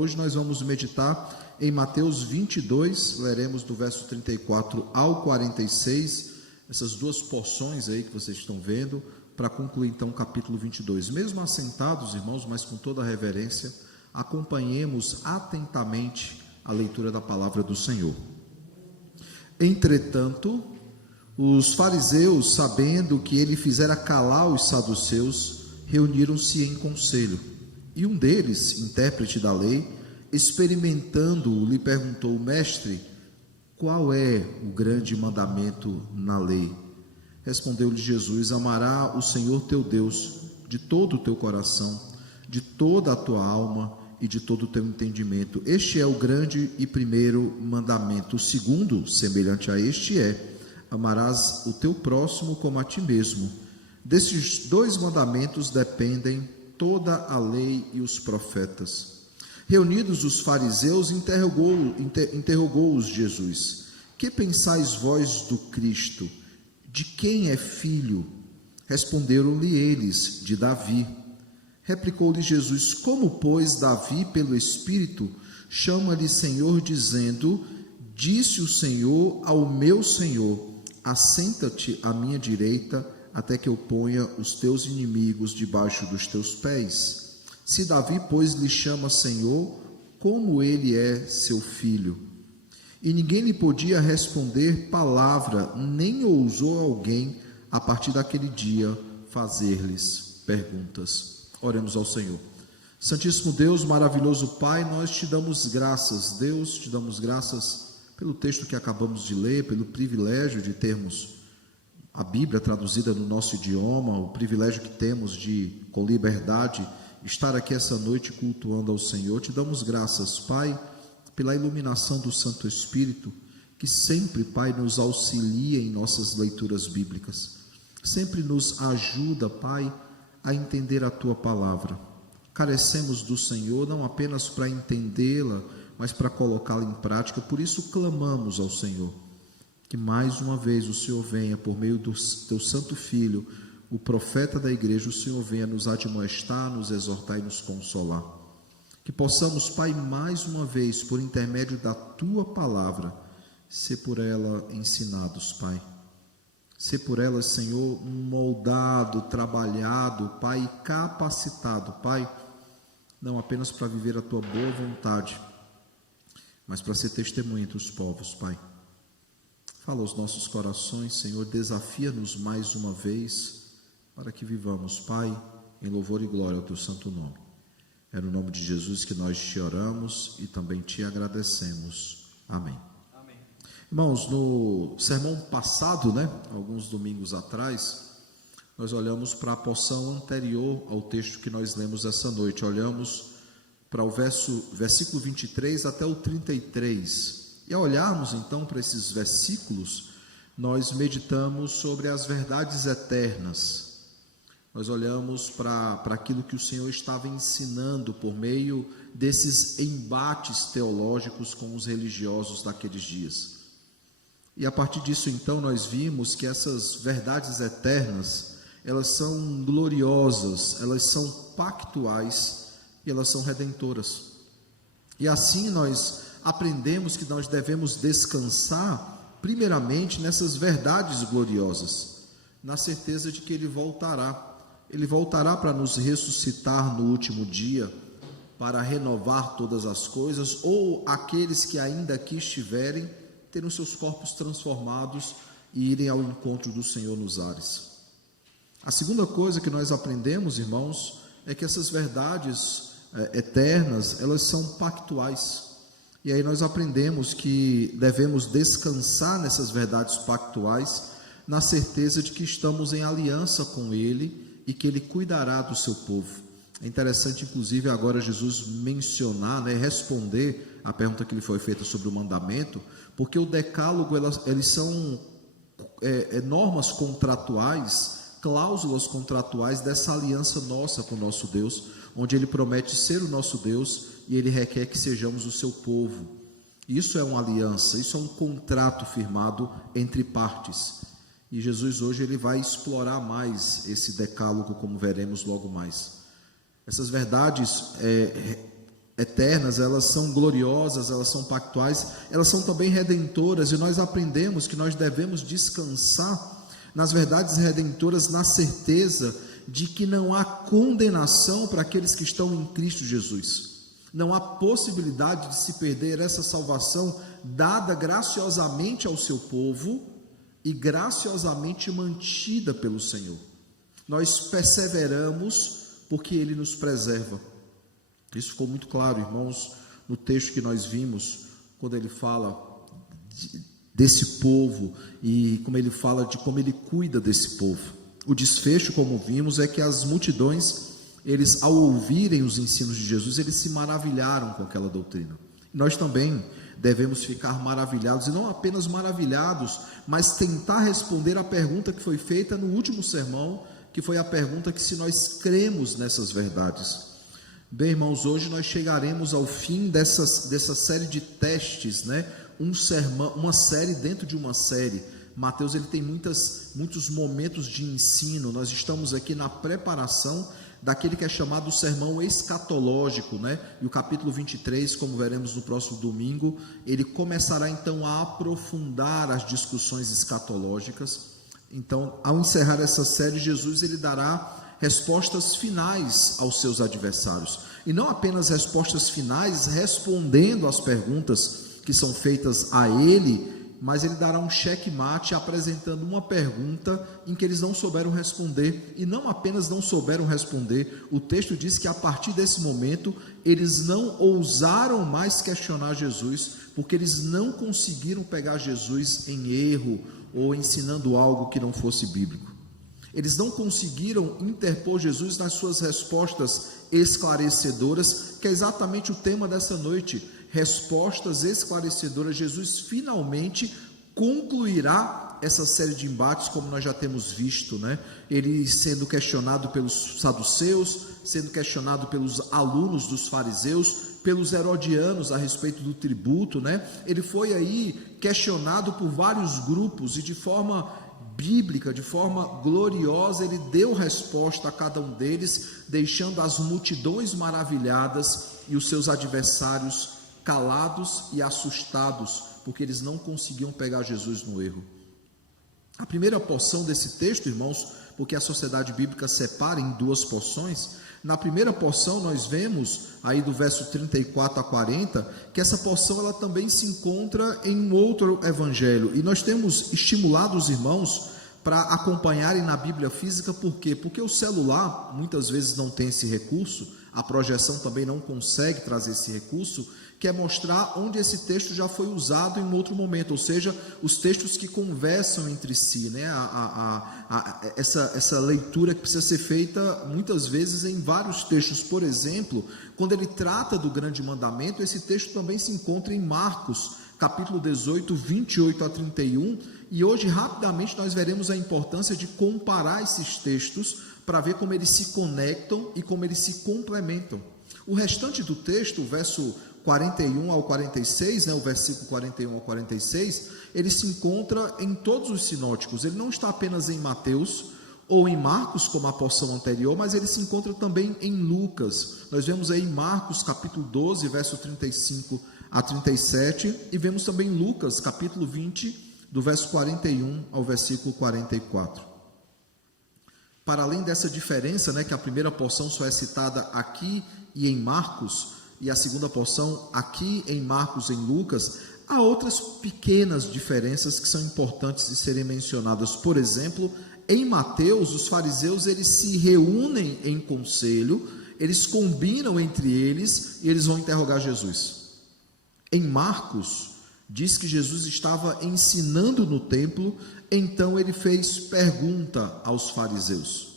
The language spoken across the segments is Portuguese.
Hoje nós vamos meditar em Mateus 22, leremos do verso 34 ao 46, essas duas porções aí que vocês estão vendo, para concluir então o capítulo 22. Mesmo assentados, irmãos, mas com toda a reverência, acompanhemos atentamente a leitura da palavra do Senhor. Entretanto, os fariseus, sabendo que ele fizera calar os saduceus, reuniram-se em conselho. E um deles, intérprete da lei, experimentando-o, lhe perguntou: Mestre, qual é o grande mandamento na lei? Respondeu-lhe Jesus: Amará o Senhor teu Deus de todo o teu coração, de toda a tua alma e de todo o teu entendimento. Este é o grande e primeiro mandamento. O segundo, semelhante a este, é: amarás o teu próximo como a ti mesmo. Desses dois mandamentos dependem toda a lei e os profetas. Reunidos os fariseus, interrogou-os Jesus: Que pensais vós do Cristo? De quem é filho? Responderam-lhe eles: De Davi. Replicou-lhe Jesus: Como, pois, Davi, pelo Espírito, chama-lhe Senhor, dizendo: Disse o Senhor ao meu Senhor: Assenta-te à minha direita, até que eu ponha os teus inimigos debaixo dos teus pés. Se Davi, pois, lhe chama Senhor, como ele é seu filho? E ninguém lhe podia responder palavra, nem ousou alguém, a partir daquele dia, fazer-lhes perguntas. Oremos ao Senhor. Santíssimo Deus, maravilhoso Pai, nós te damos graças, Deus, te damos graças pelo texto que acabamos de ler, pelo privilégio de termos a Bíblia traduzida no nosso idioma, o privilégio que temos de, com liberdade, estar aqui essa noite cultuando ao Senhor. Te damos graças, Pai, pela iluminação do Santo Espírito, que sempre, Pai, nos auxilia em nossas leituras bíblicas, sempre nos ajuda, Pai, a entender a Tua palavra. Carecemos do Senhor não apenas para entendê-la, mas para colocá-la em prática. Por isso clamamos ao Senhor, que mais uma vez o Senhor venha, por meio do Teu Santo Filho, o profeta da igreja, o Senhor venha nos admoestar, nos exortar e nos consolar. Que possamos, Pai, mais uma vez, por intermédio da Tua palavra, ser por ela ensinados, Pai. Ser por ela, Senhor, moldado, trabalhado, Pai, capacitado, Pai, não apenas para viver a Tua boa vontade, mas para ser testemunha entre os povos, Pai. Fala aos nossos corações, Senhor, desafia-nos mais uma vez, para que vivamos, Pai, em louvor e glória ao Teu santo nome. É no nome de Jesus que nós te oramos e também te agradecemos. Amém. Amém. Irmãos, no sermão passado, alguns domingos atrás, nós olhamos para a porção anterior ao texto que nós lemos essa noite. Olhamos para o versículo 23 até o 33. E ao olharmos então para esses versículos, nós meditamos sobre as verdades eternas. Nós olhamos para aquilo que o Senhor estava ensinando por meio desses embates teológicos com os religiosos daqueles dias. E a partir disso, então, nós vimos que essas verdades eternas, elas são gloriosas, elas são pactuais e elas são redentoras. E assim nós aprendemos que nós devemos descansar, primeiramente, nessas verdades gloriosas, na certeza de que Ele voltará. Ele voltará para nos ressuscitar no último dia, para renovar todas as coisas, ou aqueles que ainda aqui estiverem, terem seus corpos transformados e irem ao encontro do Senhor nos ares. A segunda coisa que nós aprendemos, irmãos, é que essas verdades eternas, elas são pactuais. E aí nós aprendemos que devemos descansar nessas verdades pactuais, na certeza de que estamos em aliança com Ele e que Ele cuidará do seu povo. É interessante, inclusive, agora Jesus mencionar, responder a pergunta que lhe foi feita sobre o mandamento, porque o decálogo, eles são normas contratuais, cláusulas contratuais dessa aliança nossa com o nosso Deus, onde Ele promete ser o nosso Deus e Ele requer que sejamos o seu povo. Isso é uma aliança, isso é um contrato firmado entre partes. E Jesus hoje ele vai explorar mais esse decálogo, como veremos logo mais. Essas verdades eternas, elas são gloriosas, elas são pactuais, elas são também redentoras, e nós aprendemos que nós devemos descansar nas verdades redentoras, na certeza de que não há condenação para aqueles que estão em Cristo Jesus. Não há possibilidade de se perder essa salvação dada graciosamente ao seu povo e graciosamente mantida pelo Senhor. Nós perseveramos porque Ele nos preserva. Isso ficou muito claro, irmãos, no texto que nós vimos, quando ele fala desse povo e como ele fala de como ele cuida desse povo. O desfecho, como vimos, é que as multidões, eles, ao ouvirem os ensinos de Jesus, eles se maravilharam com aquela doutrina. Nós também devemos ficar maravilhados, e não apenas maravilhados, mas tentar responder a pergunta que foi feita no último sermão, que foi a pergunta que se nós cremos nessas verdades. Bem, irmãos, hoje nós chegaremos ao fim dessa série de testes, né? Um sermão, uma série dentro de uma série. Mateus, ele tem muitos momentos de ensino. Nós estamos aqui na preparação daquele que é chamado o sermão escatológico, né? E o capítulo 23, como veremos no próximo domingo, ele começará então a aprofundar as discussões escatológicas. Então, ao encerrar essa série, Jesus ele dará respostas finais aos seus adversários, e não apenas respostas finais respondendo às perguntas que são feitas a ele, mas ele dará um checkmate apresentando uma pergunta em que eles não souberam responder, e não apenas não souberam responder, o texto diz que a partir desse momento eles não ousaram mais questionar Jesus, porque eles não conseguiram pegar Jesus em erro ou ensinando algo que não fosse bíblico. Eles não conseguiram interpor Jesus nas suas respostas esclarecedoras, que é exatamente o tema dessa noite, respostas esclarecedoras. Jesus finalmente concluirá essa série de embates, como nós já temos visto, né? Ele sendo questionado pelos saduceus, sendo questionado pelos alunos dos fariseus, pelos herodianos a respeito do tributo, né? Ele foi aí questionado por vários grupos, e de forma bíblica, de forma gloriosa, ele deu resposta a cada um deles, deixando as multidões maravilhadas e os seus adversários calados e assustados, porque eles não conseguiam pegar Jesus no erro. A primeira porção desse texto, irmãos, porque a sociedade bíblica separa em duas porções, na primeira porção nós vemos, aí do verso 34 a 40, que essa porção ela também se encontra em um outro evangelho, e nós temos estimulado os irmãos para acompanharem na Bíblia física. Por quê? Porque o celular muitas vezes não tem esse recurso, a projeção também não consegue trazer esse recurso, que é mostrar onde esse texto já foi usado em outro momento, ou seja, os textos que conversam entre si, né? Essa leitura que precisa ser feita muitas vezes em vários textos. Por exemplo, quando ele trata do grande mandamento, esse texto também se encontra em Marcos, capítulo 18, 28 a 31, e hoje rapidamente nós veremos a importância de comparar esses textos para ver como eles se conectam e como eles se complementam. O restante do texto, o verso 41 ao 46, né, o versículo 41 ao 46, ele se encontra em todos os sinóticos. Ele não está apenas em Mateus ou em Marcos, como a porção anterior, mas ele se encontra também em Lucas. Nós vemos aí Marcos, capítulo 12, verso 35 a 37, e vemos também Lucas, capítulo 20, do verso 41 ao versículo 44. Para além dessa diferença, né, que a primeira porção só é citada aqui e em Marcos, e a segunda porção aqui em Marcos e em Lucas, há outras pequenas diferenças que são importantes de serem mencionadas. Por exemplo, em Mateus, os fariseus eles se reúnem em conselho, eles combinam entre eles e eles vão interrogar Jesus. Em Marcos, diz que Jesus estava ensinando no templo, então ele fez pergunta aos fariseus.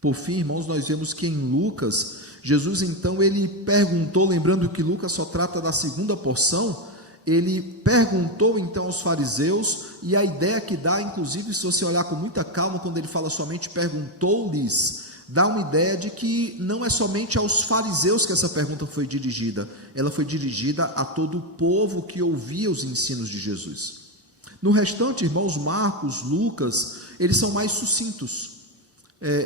Por fim, irmãos, nós vemos que em Lucas, Jesus então ele perguntou, lembrando que Lucas só trata da segunda porção, ele perguntou então aos fariseus, e a ideia que dá, inclusive se você olhar com muita calma, quando ele fala somente perguntou-lhes, dá uma ideia de que não é somente aos fariseus que essa pergunta foi dirigida, ela foi dirigida a todo o povo que ouvia os ensinos de Jesus. No restante, irmãos, Marcos, Lucas, eles são mais sucintos.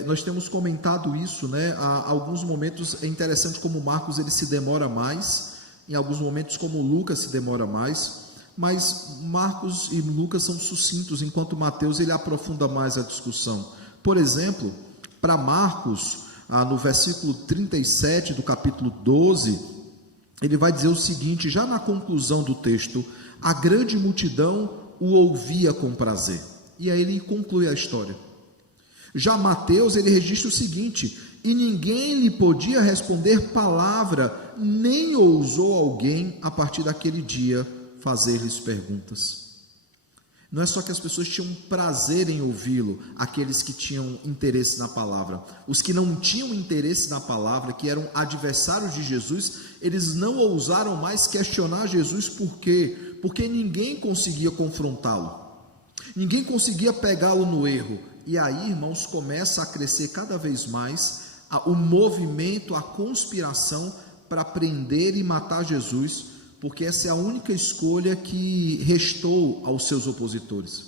Nós temos comentado isso, né? Há alguns momentos é interessante como Marcos ele se demora mais, em alguns momentos como Lucas se demora mais, mas Marcos e Lucas são sucintos, enquanto Mateus ele aprofunda mais a discussão. Por exemplo, para Marcos, no versículo 37 do capítulo 12, ele vai dizer o seguinte, já na conclusão do texto: a grande multidão o ouvia com prazer. E aí ele conclui a história. Já Mateus, ele registra o seguinte: e ninguém lhe podia responder palavra, nem ousou alguém, a partir daquele dia, fazer-lhes perguntas. Não é só que as pessoas tinham prazer em ouvi-lo, aqueles que tinham interesse na palavra. Os que não tinham interesse na palavra, que eram adversários de Jesus, eles não ousaram mais questionar Jesus. Por quê? Porque ninguém conseguia confrontá-lo. Ninguém conseguia pegá-lo no erro. E aí, irmãos, começa a crescer cada vez mais o movimento, a conspiração para prender e matar Jesus, porque essa é a única escolha que restou aos seus opositores.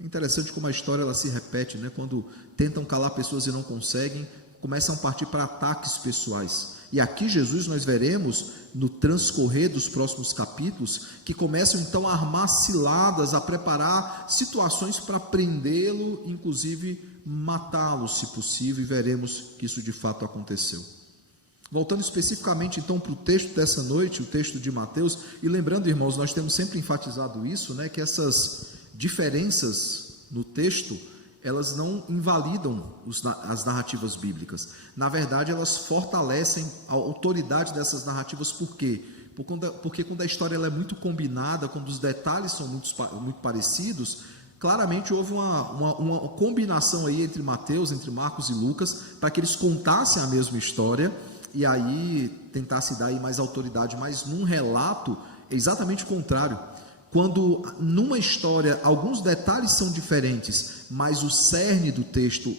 É interessante como a história ela se repete, né? Quando tentam calar pessoas e não conseguem, começam a partir para ataques pessoais. E aqui Jesus, nós veremos no transcorrer dos próximos capítulos, que começam então a armar ciladas, a preparar situações para prendê-lo, inclusive matá-lo se possível, e veremos que isso de fato aconteceu. Voltando especificamente então para o texto dessa noite, o texto de Mateus, e lembrando, irmãos, nós temos sempre enfatizado isso, né, que essas diferenças no texto, elas não invalidam as narrativas bíblicas. Na verdade, elas fortalecem a autoridade dessas narrativas. Por quê? Porque quando a história ela é muito combinada, quando os detalhes são muito parecidos, claramente houve uma combinação aí entre Mateus, entre Marcos e Lucas, para que eles contassem a mesma história e aí tentasse dar aí mais autoridade. Mas num relato é exatamente o contrário. Quando numa história alguns detalhes são diferentes, mas o cerne do texto,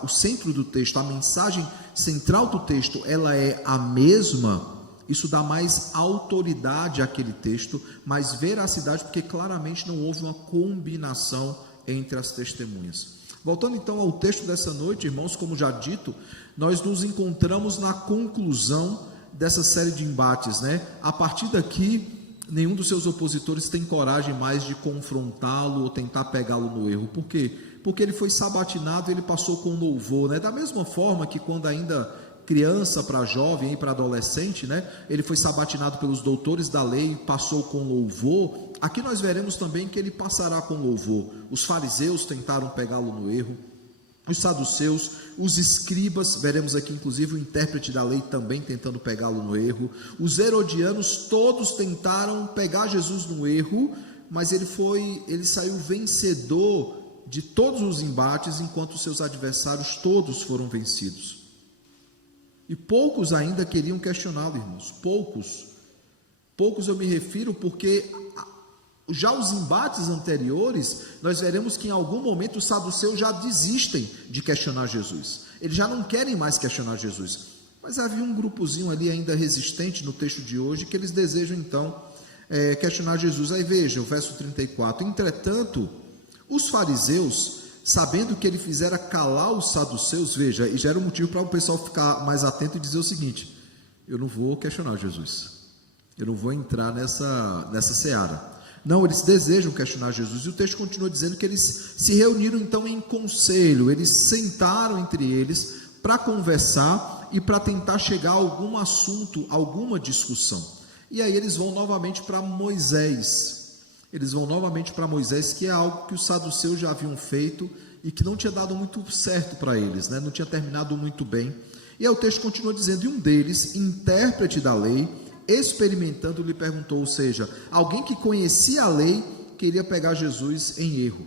o centro do texto, a mensagem central do texto, ela é a mesma, isso dá mais autoridade àquele texto, mais veracidade, porque claramente não houve uma combinação entre as testemunhas. Voltando então ao texto dessa noite, irmãos, como já dito, nós nos encontramos na conclusão dessa série de embates, né? A partir daqui, nenhum dos seus opositores tem coragem mais de confrontá-lo ou tentar pegá-lo no erro. Por quê? Porque ele foi sabatinado e ele passou com louvor, né? Da mesma forma que quando ainda criança para jovem e para adolescente, né? Ele foi sabatinado pelos doutores da lei e passou com louvor. Aqui nós veremos também que ele passará com louvor. Os fariseus tentaram pegá-lo no erro, os saduceus, os escribas, veremos aqui inclusive o intérprete da lei também tentando pegá-lo no erro, os herodianos, todos tentaram pegar Jesus no erro, mas ele saiu vencedor de todos os embates, enquanto seus adversários todos foram vencidos. E poucos ainda queriam questioná-lo, irmãos, poucos eu me refiro, porque já os embates anteriores, nós veremos que em algum momento os saduceus já desistem de questionar Jesus. Eles já não querem mais questionar Jesus. Mas havia um grupozinho ali ainda resistente no texto de hoje, que eles desejam então questionar Jesus. Aí veja o verso 34. Entretanto, os fariseus, sabendo que ele fizera calar os saduceus, veja, e já era um motivo para o pessoal ficar mais atento e dizer o seguinte: eu não vou questionar Jesus, eu não vou entrar nessa seara. Não, eles desejam questionar Jesus, e o texto continua dizendo que eles se reuniram então em conselho, eles sentaram entre eles para conversar e para tentar chegar a algum assunto, alguma discussão. E aí eles vão novamente para Moisés, que é algo que os saduceus já haviam feito e que não tinha dado muito certo para eles, né? Não tinha terminado muito bem. E aí o texto continua dizendo: e um deles, intérprete da lei, experimentando, lhe perguntou, ou seja, alguém que conhecia a lei, queria pegar Jesus em erro.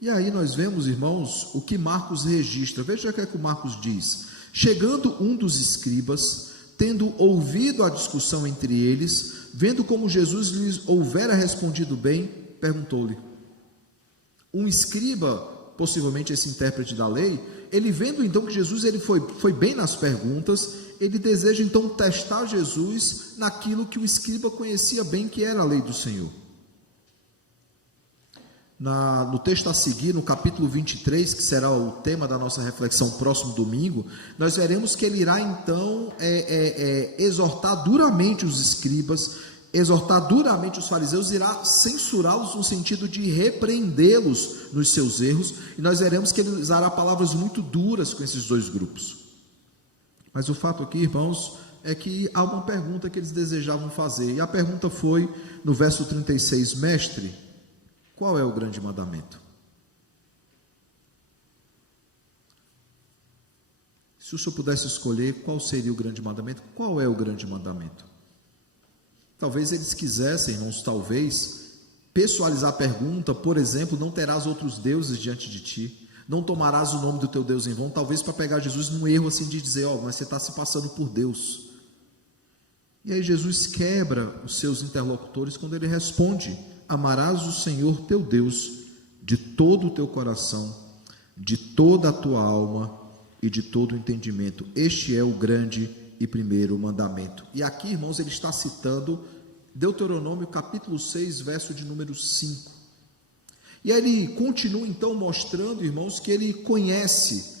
E aí nós vemos, irmãos, o que Marcos registra. Veja o que é que o Marcos diz: chegando um dos escribas, tendo ouvido a discussão entre eles, vendo como Jesus lhes houvera respondido bem, perguntou-lhe. Um escriba, possivelmente esse intérprete da lei, ele vendo então que Jesus ele foi bem nas perguntas, ele deseja então testar Jesus naquilo que o escriba conhecia bem, que era a lei do Senhor. No texto a seguir, no capítulo 23, que será o tema da nossa reflexão próximo domingo, nós veremos que ele irá então exortar duramente os escribas, exortar duramente os fariseus, irá censurá-los no sentido de repreendê-los nos seus erros, e nós veremos que ele usará palavras muito duras com esses dois grupos. Mas o fato aqui, irmãos, é que há uma pergunta que eles desejavam fazer, e a pergunta foi, no verso 36, mestre, qual é o grande mandamento? Se o senhor pudesse escolher qual seria o grande mandamento, qual é o grande mandamento? Talvez eles quisessem, irmãos, talvez, pessoalizar a pergunta, por exemplo, não terás outros deuses diante de ti, não tomarás o nome do teu Deus em vão, talvez para pegar Jesus num erro assim de dizer, mas você está se passando por Deus. E aí Jesus quebra os seus interlocutores quando ele responde, amarás o Senhor teu Deus de todo o teu coração, de toda a tua alma e de todo o entendimento. Este é o grande e primeiro mandamento. E aqui, irmãos, ele está citando Deuteronômio capítulo 6, verso de número 5. E aí ele continua então mostrando, irmãos, que ele conhece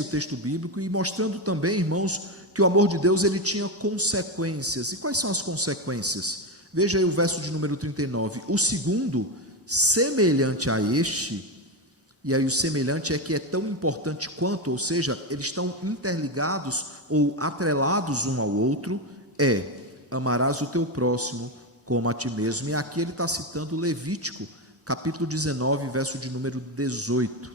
o texto bíblico e mostrando também, irmãos, que o amor de Deus ele tinha consequências. E quais são as consequências? Veja aí o verso de número 39. O segundo, semelhante a este, e aí o semelhante é que é tão importante quanto, ou seja, eles estão interligados ou atrelados um ao outro, amarás o teu próximo como a ti mesmo. E aqui ele está citando Levítico, capítulo 19, verso de número 18.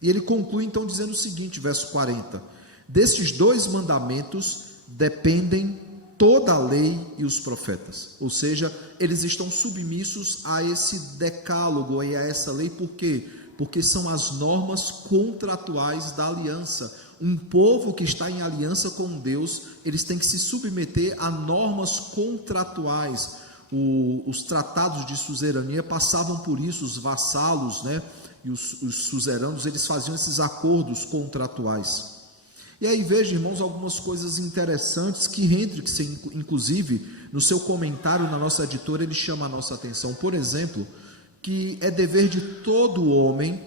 E ele conclui então dizendo o seguinte, verso 40. Desses dois mandamentos dependem toda a lei e os profetas, ou seja, eles estão submissos a esse decálogo e a essa lei, por quê? Porque são as normas contratuais da aliança. Um povo que está em aliança com Deus, eles têm que se submeter a normas contratuais. Os tratados de suzerania passavam por isso, os vassalos, e os suzeranos, eles faziam esses acordos contratuais. E aí veja, irmãos, algumas coisas interessantes que Hendricks, inclusive, no seu comentário na nossa editora, ele chama a nossa atenção. Por exemplo, que é dever de todo homem,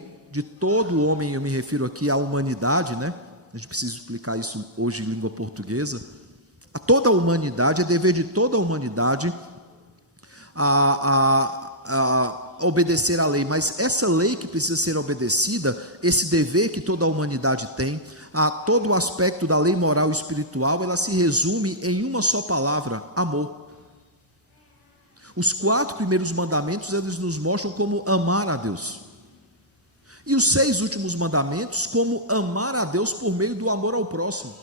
eu me refiro aqui à humanidade, a gente precisa explicar isso hoje em língua portuguesa, a toda a humanidade, é dever de toda a humanidade a obedecer à lei, mas essa lei que precisa ser obedecida, esse dever que toda a humanidade tem, a todo o aspecto da lei moral e espiritual, ela se resume em uma só palavra, amor. Os 4 primeiros mandamentos, eles nos mostram como amar a Deus. E os 6 últimos mandamentos, como amar a Deus por meio do amor ao próximo.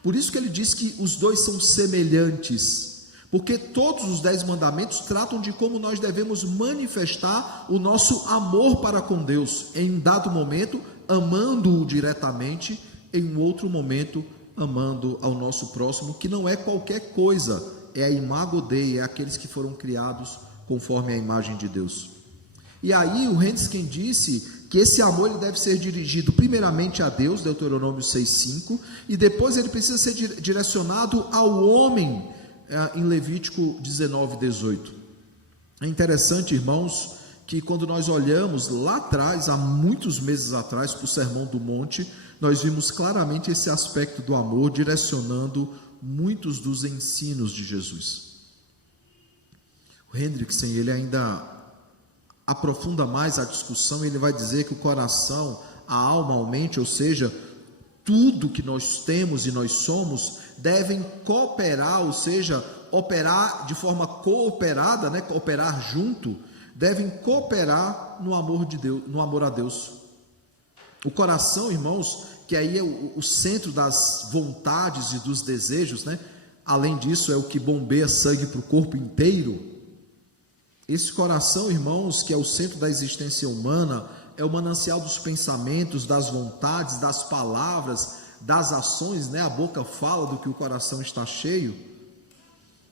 Por isso que ele diz que os dois são semelhantes, porque todos os 10 mandamentos tratam de como nós devemos manifestar o nosso amor para com Deus, em um dado momento, amando-o diretamente, em um outro momento, amando ao nosso próximo, que não é qualquer coisa, é a imago Dei, é aqueles que foram criados conforme a imagem de Deus. E aí o Hendricks disse que esse amor ele deve ser dirigido primeiramente a Deus, Deuteronômio 6,5, e depois ele precisa ser direcionado ao homem, em Levítico 19:18. É interessante, irmãos, que quando nós olhamos lá atrás, há muitos meses atrás, para o Sermão do Monte, nós vimos claramente esse aspecto do amor direcionando muitos dos ensinos de Jesus. O Hendricks, ele ainda aprofunda mais a discussão, ele vai dizer que o coração, a alma, a mente, ou seja, tudo que nós temos e nós somos, devem cooperar, ou seja, operar de forma cooperada, cooperar junto, devem cooperar no amor de Deus, no amor a Deus. O coração, irmãos, que aí é o centro das vontades e dos desejos, além disso é o que bombeia sangue para o corpo inteiro. Esse coração, irmãos, que é o centro da existência humana, é o manancial dos pensamentos, das vontades, das palavras, das ações, a boca fala do que o coração está cheio.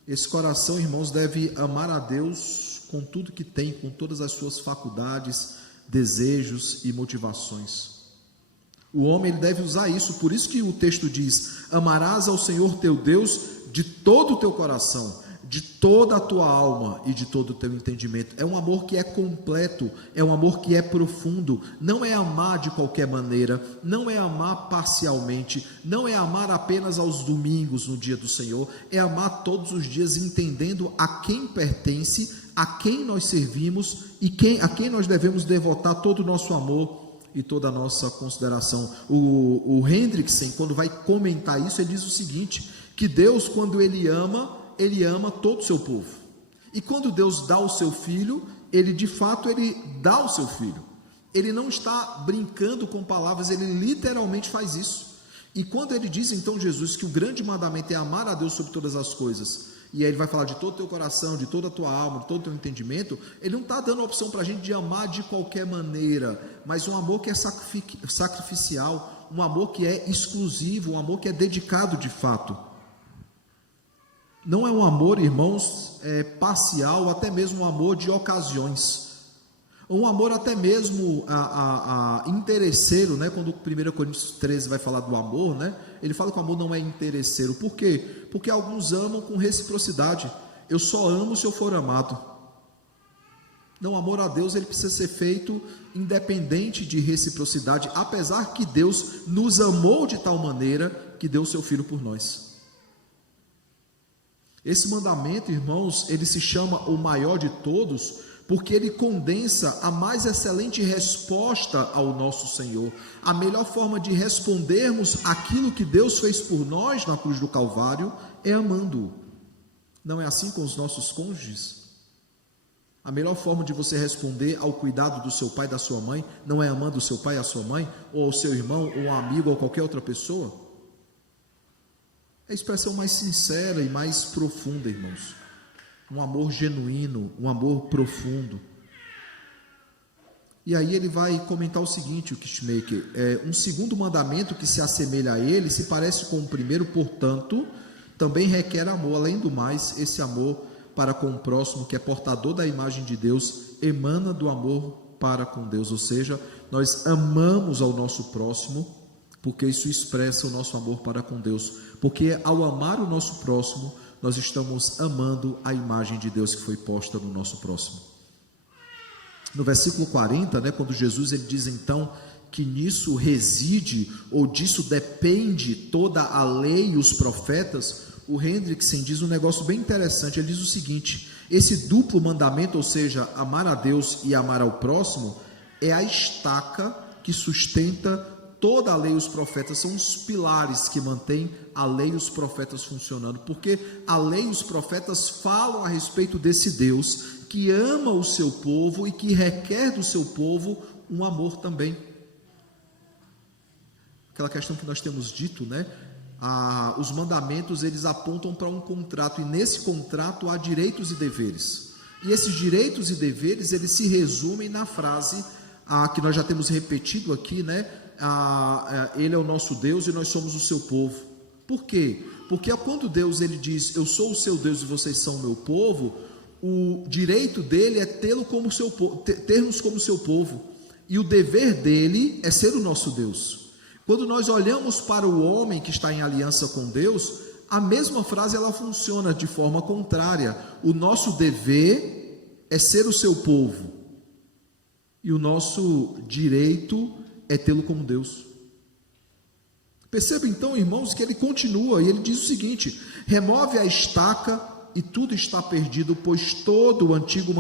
Esse coração, irmãos, deve amar a Deus com tudo que tem, com todas as suas faculdades, desejos e motivações. O homem ele deve usar isso, por isso que o texto diz, amarás ao Senhor teu Deus de todo o teu coração, de toda a tua alma e de todo o teu entendimento. É um amor que é completo, é um amor que é profundo. Não é amar de qualquer maneira, não é amar parcialmente, não é amar apenas aos domingos no dia do Senhor, é amar todos os dias entendendo a quem pertence, a quem nós servimos e a quem nós devemos devotar todo o nosso amor e toda a nossa consideração. O Hendrickson, quando vai comentar isso, ele diz o seguinte, que Deus, quando ele ama todo o seu povo. E quando Deus dá o seu filho, ele de fato, ele dá o seu filho. Ele não está brincando com palavras, ele literalmente faz isso. E quando ele diz, então, Jesus, que o grande mandamento é amar a Deus sobre todas as coisas, e aí ele vai falar de todo o teu coração, de toda a tua alma, de todo o teu entendimento, ele não está dando a opção para a gente de amar de qualquer maneira, mas um amor que é sacrificial, um amor que é exclusivo, um amor que é dedicado de fato. Não é um amor, irmãos, parcial, até mesmo um amor de ocasiões. Um amor até mesmo interesseiro, né? Quando 1 Coríntios 13 vai falar do amor, né? Ele fala que o amor não é interesseiro. Por quê? Porque alguns amam com reciprocidade. Eu só amo se eu for amado. Não, o amor a Deus ele precisa ser feito independente de reciprocidade, apesar que Deus nos amou de tal maneira que deu o seu Filho por nós. Esse mandamento, irmãos, ele se chama o maior de todos, porque ele condensa a mais excelente resposta ao nosso Senhor. A melhor forma de respondermos aquilo que Deus fez por nós na cruz do Calvário é amando-o. Não é assim com os nossos cônjuges? A melhor forma de você responder ao cuidado do seu pai e da sua mãe não é amando o seu pai e a sua mãe, ou ao seu irmão, ou um amigo, ou qualquer outra pessoa? É a expressão mais sincera e mais profunda, irmãos. Um amor genuíno, um amor profundo. E aí ele vai comentar o seguinte, o Kishmaker, um segundo mandamento que se assemelha a ele, se parece com o primeiro, portanto, também requer amor. Além do mais, esse amor para com o próximo, que é portador da imagem de Deus, emana do amor para com Deus. Ou seja, nós amamos ao nosso próximo, porque isso expressa o nosso amor para com Deus. Porque ao amar o nosso próximo, nós estamos amando a imagem de Deus que foi posta no nosso próximo. No versículo 40, né, quando Jesus ele diz então que nisso reside, ou disso depende toda a lei e os profetas, o Hendrickson diz um negócio bem interessante. Ele diz o seguinte: esse duplo mandamento, ou seja, amar a Deus e amar ao próximo, é a estaca que sustenta toda a lei e os profetas, são os pilares que mantêm a lei e os profetas funcionando, porque a lei e os profetas falam a respeito desse Deus que ama o seu povo e que requer do seu povo um amor também. Aquela questão que nós temos dito, né? Os mandamentos eles apontam para um contrato, e nesse contrato há direitos e deveres, e esses direitos e deveres eles se resumem na frase que nós já temos repetido aqui, né? Ele é o nosso Deus e nós somos o seu povo. Por quê? Porque quando Deus ele diz, eu sou o seu Deus e vocês são o meu povo, o direito dele é termos como seu povo, e o dever dele é ser o nosso Deus. Quando nós olhamos para o homem que está em aliança com Deus, a mesma frase ela funciona de forma contrária. O nosso dever é ser o seu povo, e o nosso direito é tê-lo como Deus. Perceba então, irmãos, que ele continua e ele diz o seguinte: remove a estaca e tudo está perdido, pois todo o Antigo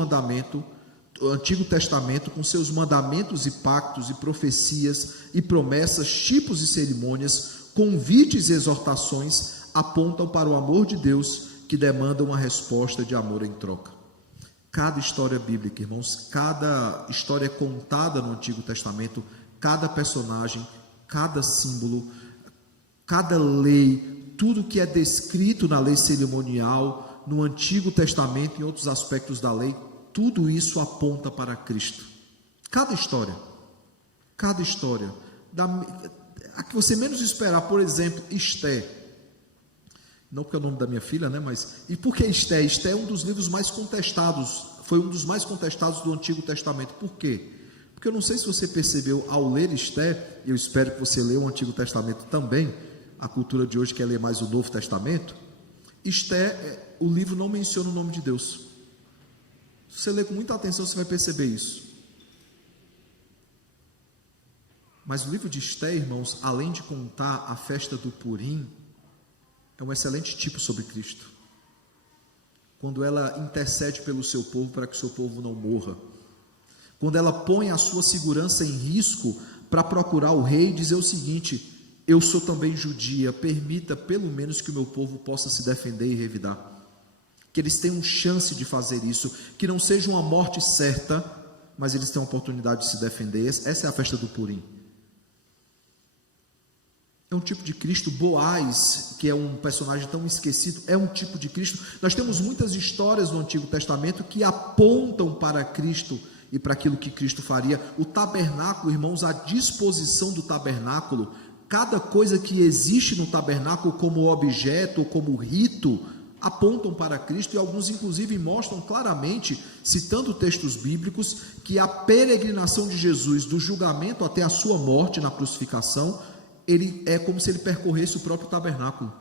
Testamento, com seus mandamentos e pactos e profecias e promessas, tipos e cerimônias, convites e exortações, apontam para o amor de Deus, que demanda uma resposta de amor em troca. Cada história bíblica, irmãos, cada história contada no Antigo Testamento, cada personagem, cada símbolo, cada lei, tudo que é descrito na lei cerimonial, no Antigo Testamento e em outros aspectos da lei, tudo isso aponta para Cristo. Cada história, a que você menos esperar. Por exemplo, Esté, não porque é o nome da minha filha, né? E por que Esté? Esté é um dos livros mais contestados, foi um dos mais contestados do Antigo Testamento. Por quê? Porque eu não sei se você percebeu ao ler Esté, eu espero que você leia o Antigo Testamento também, a cultura de hoje quer ler mais o Novo Testamento. Esther, o livro não menciona o nome de Deus. Se você ler com muita atenção, você vai perceber isso. Mas o livro de Esther, irmãos, além de contar a festa do Purim, é um excelente tipo sobre Cristo. Quando ela intercede pelo seu povo para que o seu povo não morra. Quando ela põe a sua segurança em risco para procurar o rei e dizer o seguinte: eu sou também judia, permita pelo menos que o meu povo possa se defender e revidar. Que eles tenham chance de fazer isso, que não seja uma morte certa, mas eles tenham a oportunidade de se defender. Essa é a festa do Purim. É um tipo de Cristo. Boaz, que é um personagem tão esquecido, é um tipo de Cristo. Nós temos muitas histórias no Antigo Testamento que apontam para Cristo e para aquilo que Cristo faria. O tabernáculo, irmãos, a disposição do tabernáculo, cada coisa que existe no tabernáculo como objeto ou como rito, apontam para Cristo, e alguns inclusive mostram claramente, citando textos bíblicos, que a peregrinação de Jesus, do julgamento até a sua morte na crucificação, ele é como se ele percorresse o próprio tabernáculo.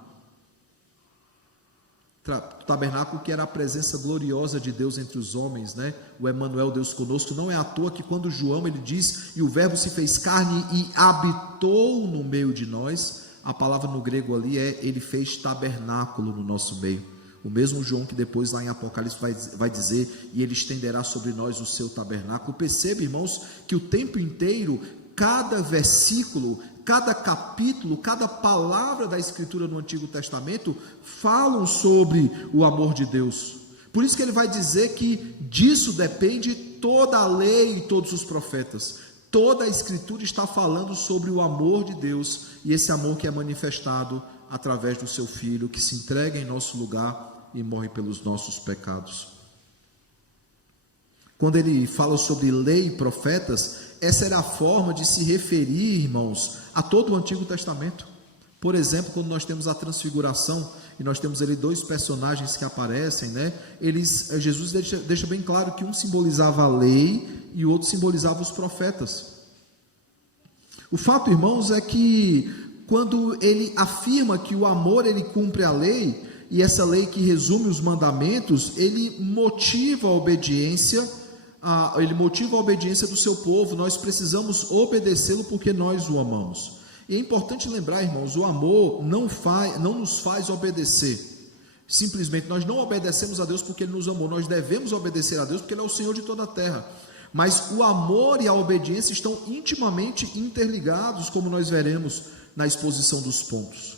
Tabernáculo que era a presença gloriosa de Deus entre os homens, né? O Emanuel, Deus conosco. Não é à toa que quando João ele diz, e o verbo se fez carne e habitou no meio de nós, a palavra no grego ali é, ele fez tabernáculo no nosso meio. O mesmo João que depois lá em Apocalipse vai dizer, e ele estenderá sobre nós o seu tabernáculo. Perceba, irmãos, que o tempo inteiro, cada versículo, cada capítulo, cada palavra da Escritura no Antigo Testamento falam sobre o amor de Deus. Por isso que ele vai dizer que disso depende toda a lei e todos os profetas. Toda a Escritura está falando sobre o amor de Deus, e esse amor que é manifestado através do seu Filho, que se entrega em nosso lugar e morre pelos nossos pecados. Quando ele fala sobre lei e profetas, essa era a forma de se referir, irmãos, a todo o Antigo Testamento. Por exemplo, quando nós temos a transfiguração, e nós temos ali dois personagens que aparecem, né? Jesus deixa bem claro que um simbolizava a lei e o outro simbolizava os profetas. O fato, irmãos, é que quando ele afirma que o amor ele cumpre a lei, e essa lei que resume os mandamentos, ele motiva a obediência do seu povo. Nós precisamos obedecê-lo porque nós o amamos. E é importante lembrar, irmãos, o amor não nos faz obedecer. Simplesmente nós não obedecemos a Deus porque Ele nos amou. Nós devemos obedecer a Deus porque Ele é o Senhor de toda a terra. Mas o amor e a obediência estão intimamente interligados, como nós veremos na exposição dos pontos.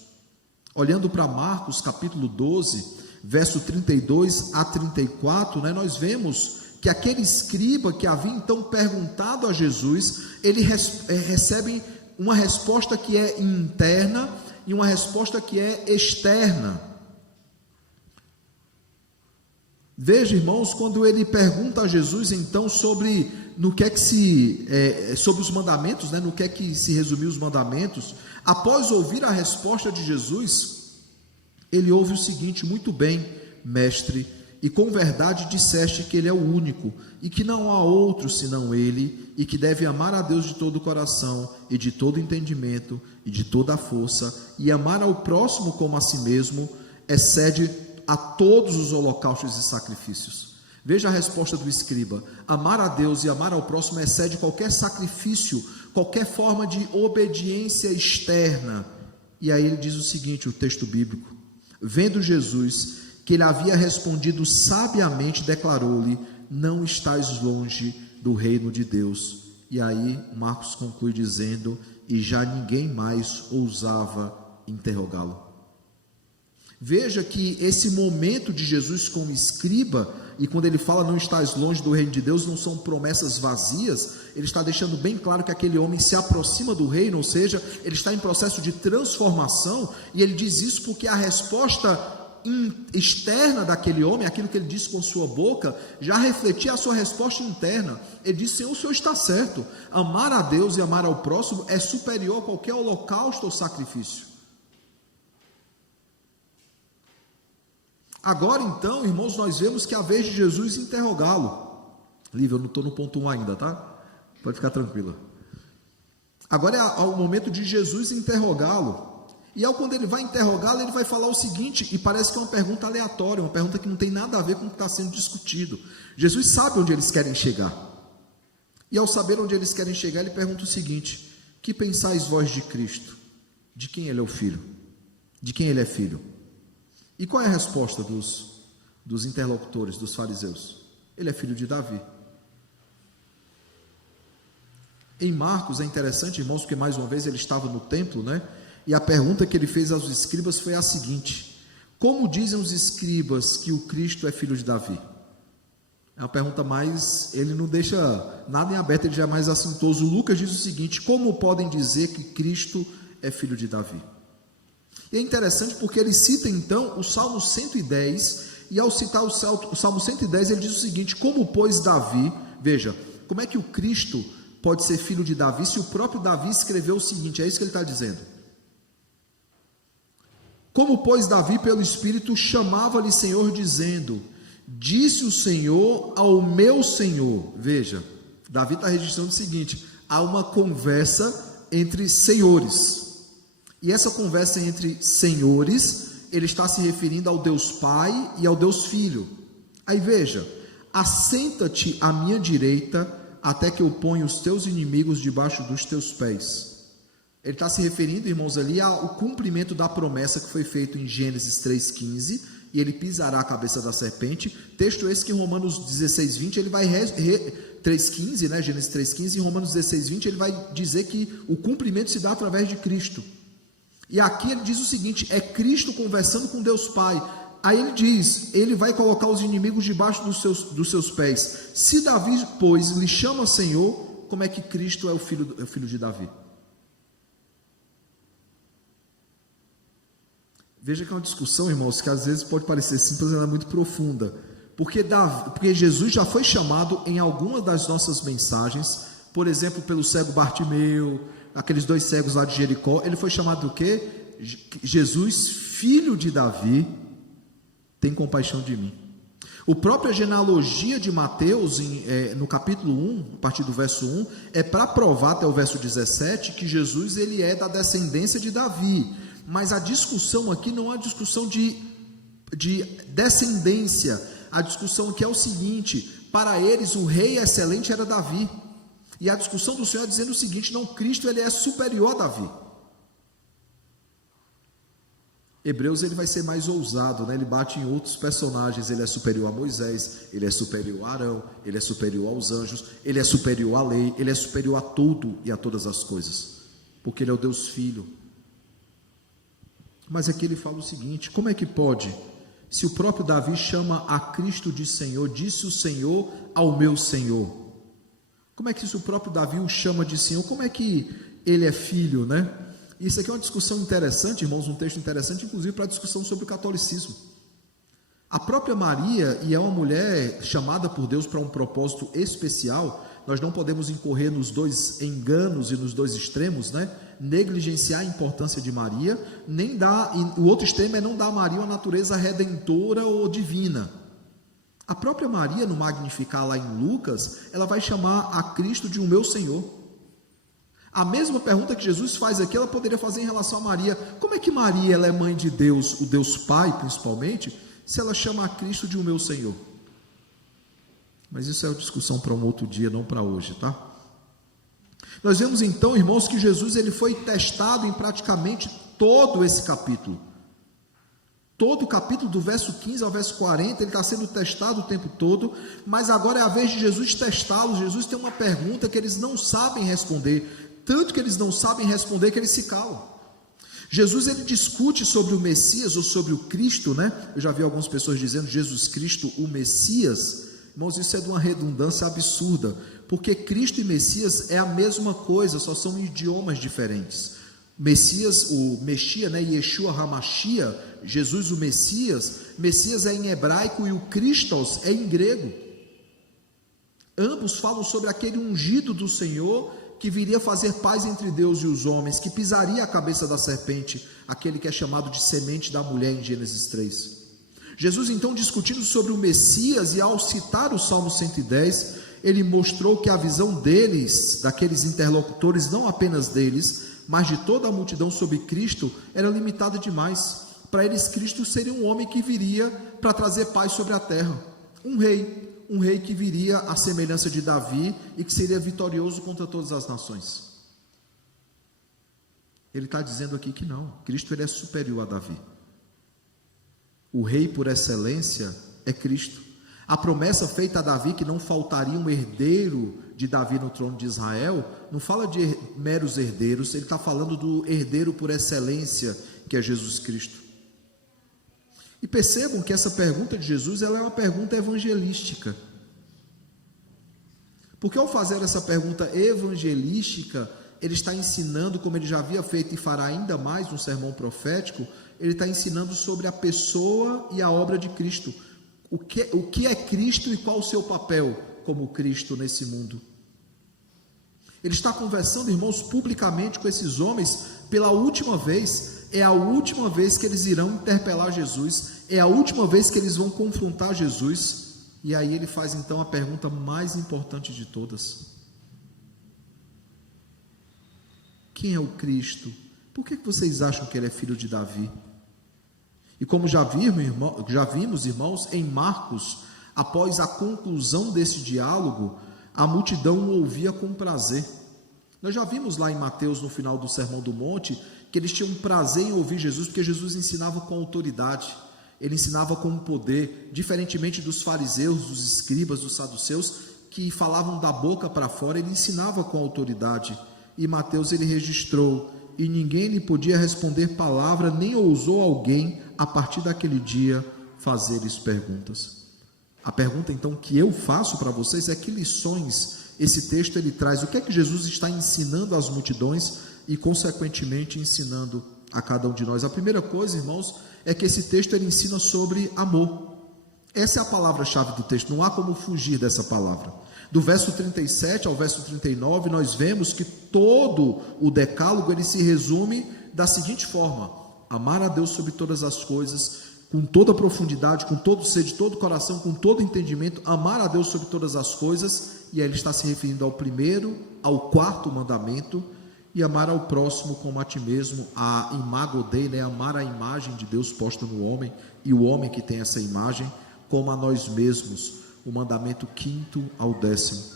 Olhando para Marcos capítulo 12, verso 32 a 34, né, nós vemos que aquele escriba que havia então perguntado a Jesus, ele recebe uma resposta que é interna e uma resposta que é externa. Veja, irmãos, quando ele pergunta a Jesus então sobre sobre os mandamentos, né, no que é que se resumiu os mandamentos, após ouvir a resposta de Jesus, ele ouve o seguinte: muito bem, mestre, e com verdade disseste que Ele é o único, e que não há outro senão Ele, e que deve amar a Deus de todo o coração, e de todo entendimento, e de toda a força, e amar ao próximo como a si mesmo, excede a todos os holocaustos e sacrifícios. Veja a resposta do escriba: amar a Deus e amar ao próximo excede qualquer sacrifício, qualquer forma de obediência externa. E aí ele diz o seguinte, o texto bíblico: vendo Jesus que ele havia respondido sabiamente, declarou-lhe: não estás longe do reino de Deus. E aí Marcos conclui dizendo: e já ninguém mais ousava interrogá-lo. Veja que esse momento de Jesus com o escriba, e quando ele fala não estás longe do reino de Deus, não são promessas vazias. Ele está deixando bem claro que aquele homem se aproxima do reino, ou seja, ele está em processo de transformação, e ele diz isso porque a resposta externa daquele homem, aquilo que ele disse com sua boca, já refletia a sua resposta interna. Ele disse: Senhor, o Senhor está certo, amar a Deus e amar ao próximo é superior a qualquer holocausto ou sacrifício. Agora então, irmãos, nós vemos que é a vez de Jesus interrogá-lo. Lívia, eu não estou no ponto 1 ainda, tá? Pode ficar tranquila. Agora é o momento de Jesus interrogá-lo. E aí, quando ele vai interrogá-lo, ele vai falar o seguinte, e parece que é uma pergunta aleatória, uma pergunta que não tem nada a ver com o que está sendo discutido. Jesus sabe onde eles querem chegar. E ao saber onde eles querem chegar, ele pergunta o seguinte: que pensais vós de Cristo? De quem ele é o filho? De quem ele é filho? E qual é a resposta dos interlocutores, dos fariseus? Ele é filho de Davi. Em Marcos é interessante, irmãos, porque mais uma vez ele estava no templo, né? E a pergunta que ele fez aos escribas foi a seguinte: como dizem os escribas que o Cristo é filho de Davi? É uma pergunta mais, ele não deixa nada em aberto, ele já é mais assintoso. Lucas diz o seguinte: como podem dizer que Cristo é filho de Davi? E é interessante porque ele cita então o Salmo 110, e ao citar o Salmo 110 ele diz o seguinte: como pois Davi, veja, como é que o Cristo pode ser filho de Davi se o próprio Davi escreveu o seguinte, é isso que ele está dizendo: como pois Davi pelo Espírito chamava-lhe Senhor dizendo, disse o Senhor ao meu Senhor. Veja, Davi está registrando o seguinte: há uma conversa entre senhores, e essa conversa entre senhores, ele está se referindo ao Deus Pai e ao Deus Filho. Aí veja: assenta-te à minha direita, até que eu ponha os teus inimigos debaixo dos teus pés. Ele está se referindo, irmãos, ali ao cumprimento da promessa que foi feito em Gênesis 3,15, e ele pisará a cabeça da serpente. Texto esse que em Romanos 16,20 ele vai 3,15, né? Gênesis 3,15, em Romanos 16,20 ele vai dizer que o cumprimento se dá através de Cristo. E aqui ele diz o seguinte: é Cristo conversando com Deus Pai. Aí ele diz, ele vai colocar os inimigos debaixo dos seus pés. Se Davi, pois, lhe chama Senhor, como é que Cristo é o filho de Davi? Veja que é uma discussão, irmãos, que às vezes pode parecer simples, mas ela é muito profunda. Porque Jesus já foi chamado em alguma das nossas mensagens, por exemplo, pelo cego Bartimeu, aqueles 2 cegos lá de Jericó, ele foi chamado do quê? Jesus, filho de Davi, tem compaixão de mim. A própria genealogia de Mateus, no capítulo 1, a partir do verso 1, é para provar até o verso 17 que Jesus ele é da descendência de Davi. Mas a discussão aqui não é uma discussão de descendência. A discussão aqui é o seguinte: para eles o rei excelente era Davi. E a discussão do Senhor é dizendo o seguinte: não, Cristo ele é superior a Davi. Hebreus ele vai ser mais ousado, né? Ele bate em outros personagens. Ele é superior a Moisés, ele é superior a Arão, ele é superior aos anjos, ele é superior à lei, ele é superior a tudo e a todas as coisas, porque ele é o Deus Filho. Mas aqui ele fala o seguinte: como é que pode, se o próprio Davi chama a Cristo de Senhor, disse o Senhor ao meu Senhor? Como é que se o próprio Davi o chama de Senhor, como é que ele é filho, né? Isso aqui é uma discussão interessante, irmãos, um texto interessante, inclusive para a discussão sobre o catolicismo. A própria Maria, e é uma mulher chamada por Deus para um propósito especial, nós não podemos incorrer nos 2 enganos e nos 2 extremos, né? Negligenciar a importância de Maria, nem dar, e o outro extremo é não dar a Maria uma natureza redentora ou divina. A própria Maria, no Magnificar lá em Lucas, ela vai chamar a Cristo de o meu Senhor. A mesma pergunta que Jesus faz aqui, ela poderia fazer em relação a Maria. Como é que Maria ela é mãe de Deus, o Deus Pai principalmente, se ela chama a Cristo de o meu Senhor? Mas isso é uma discussão para um outro dia, não para hoje, tá? Nós vemos então, irmãos, que Jesus ele foi testado em praticamente todo esse capítulo. Todo o capítulo, do verso 15 ao verso 40, ele está sendo testado o tempo todo, mas agora é a vez de Jesus testá-los. Jesus tem uma pergunta que eles não sabem responder, tanto que eles não sabem responder que eles se calam. Jesus ele discute sobre o Messias ou sobre o Cristo, né? Eu já vi algumas pessoas dizendo Jesus Cristo, o Messias. Irmãos, isso é de uma redundância absurda, porque Cristo e Messias é a mesma coisa, só são idiomas diferentes. Messias, o Mexia, né? Yeshua HaMashia, Jesus o Messias é em hebraico e o Christos é em grego. Ambos falam sobre aquele ungido do Senhor que viria fazer paz entre Deus e os homens, que pisaria a cabeça da serpente, aquele que é chamado de semente da mulher em Gênesis 3. Jesus então discutindo sobre o Messias, e ao citar o Salmo 110, ele mostrou que a visão deles, daqueles interlocutores, não apenas deles, mas de toda a multidão sobre Cristo era limitada demais. Para eles, Cristo seria um homem que viria para trazer paz sobre a terra, um rei que viria à semelhança de Davi e que seria vitorioso contra todas as nações. Ele está dizendo aqui que não, Cristo ele é superior a Davi. O rei por excelência é Cristo. A promessa feita a Davi que não faltaria um herdeiro de Davi no trono de Israel, não fala de meros herdeiros, ele está falando do herdeiro por excelência, que é Jesus Cristo. E percebam que essa pergunta de Jesus, ela é uma pergunta evangelística. Porque ao fazer essa pergunta evangelística, ele está ensinando, como ele já havia feito e fará ainda mais no sermão profético, ele está ensinando sobre a pessoa e a obra de Cristo. O que é Cristo e qual o seu papel como Cristo nesse mundo. Ele está conversando, irmãos, publicamente com esses homens pela última vez. É a última vez que eles irão interpelar Jesus, é a última vez que eles vão confrontar Jesus, e aí ele faz então a pergunta mais importante de todas: quem é o Cristo? Por que vocês acham que ele é filho de Davi? E como já vimos, irmãos, em Marcos, após a conclusão desse diálogo, a multidão o ouvia com prazer. Nós já vimos lá em Mateus, no final do Sermão do Monte, que eles tinham prazer em ouvir Jesus, porque Jesus ensinava com autoridade, ele ensinava com poder, diferentemente dos fariseus, dos escribas, dos saduceus, que falavam da boca para fora, ele ensinava com autoridade. E Mateus ele registrou: e ninguém lhe podia responder palavra, nem ousou alguém, a partir daquele dia, fazer-lhes perguntas. A pergunta então que eu faço para vocês é: que lições esse texto ele traz? O que é que Jesus está ensinando às multidões e consequentemente ensinando a cada um de nós? A primeira coisa, irmãos, é que esse texto ele ensina sobre amor. Essa é a palavra-chave do texto, não há como fugir dessa palavra. Do verso 37 ao verso 39, nós vemos que todo o decálogo ele se resume da seguinte forma: amar a Deus sobre todas as coisas, com toda a profundidade, com todo o ser, de todo o coração, com todo o entendimento, amar a Deus sobre todas as coisas. E aí ele está se referindo ao primeiro, ao quarto mandamento, e amar ao próximo como a ti mesmo, a imago Dei, né? Amar a imagem de Deus posta no homem, e o homem que tem essa imagem, como a nós mesmos, o mandamento 5º ao 10º.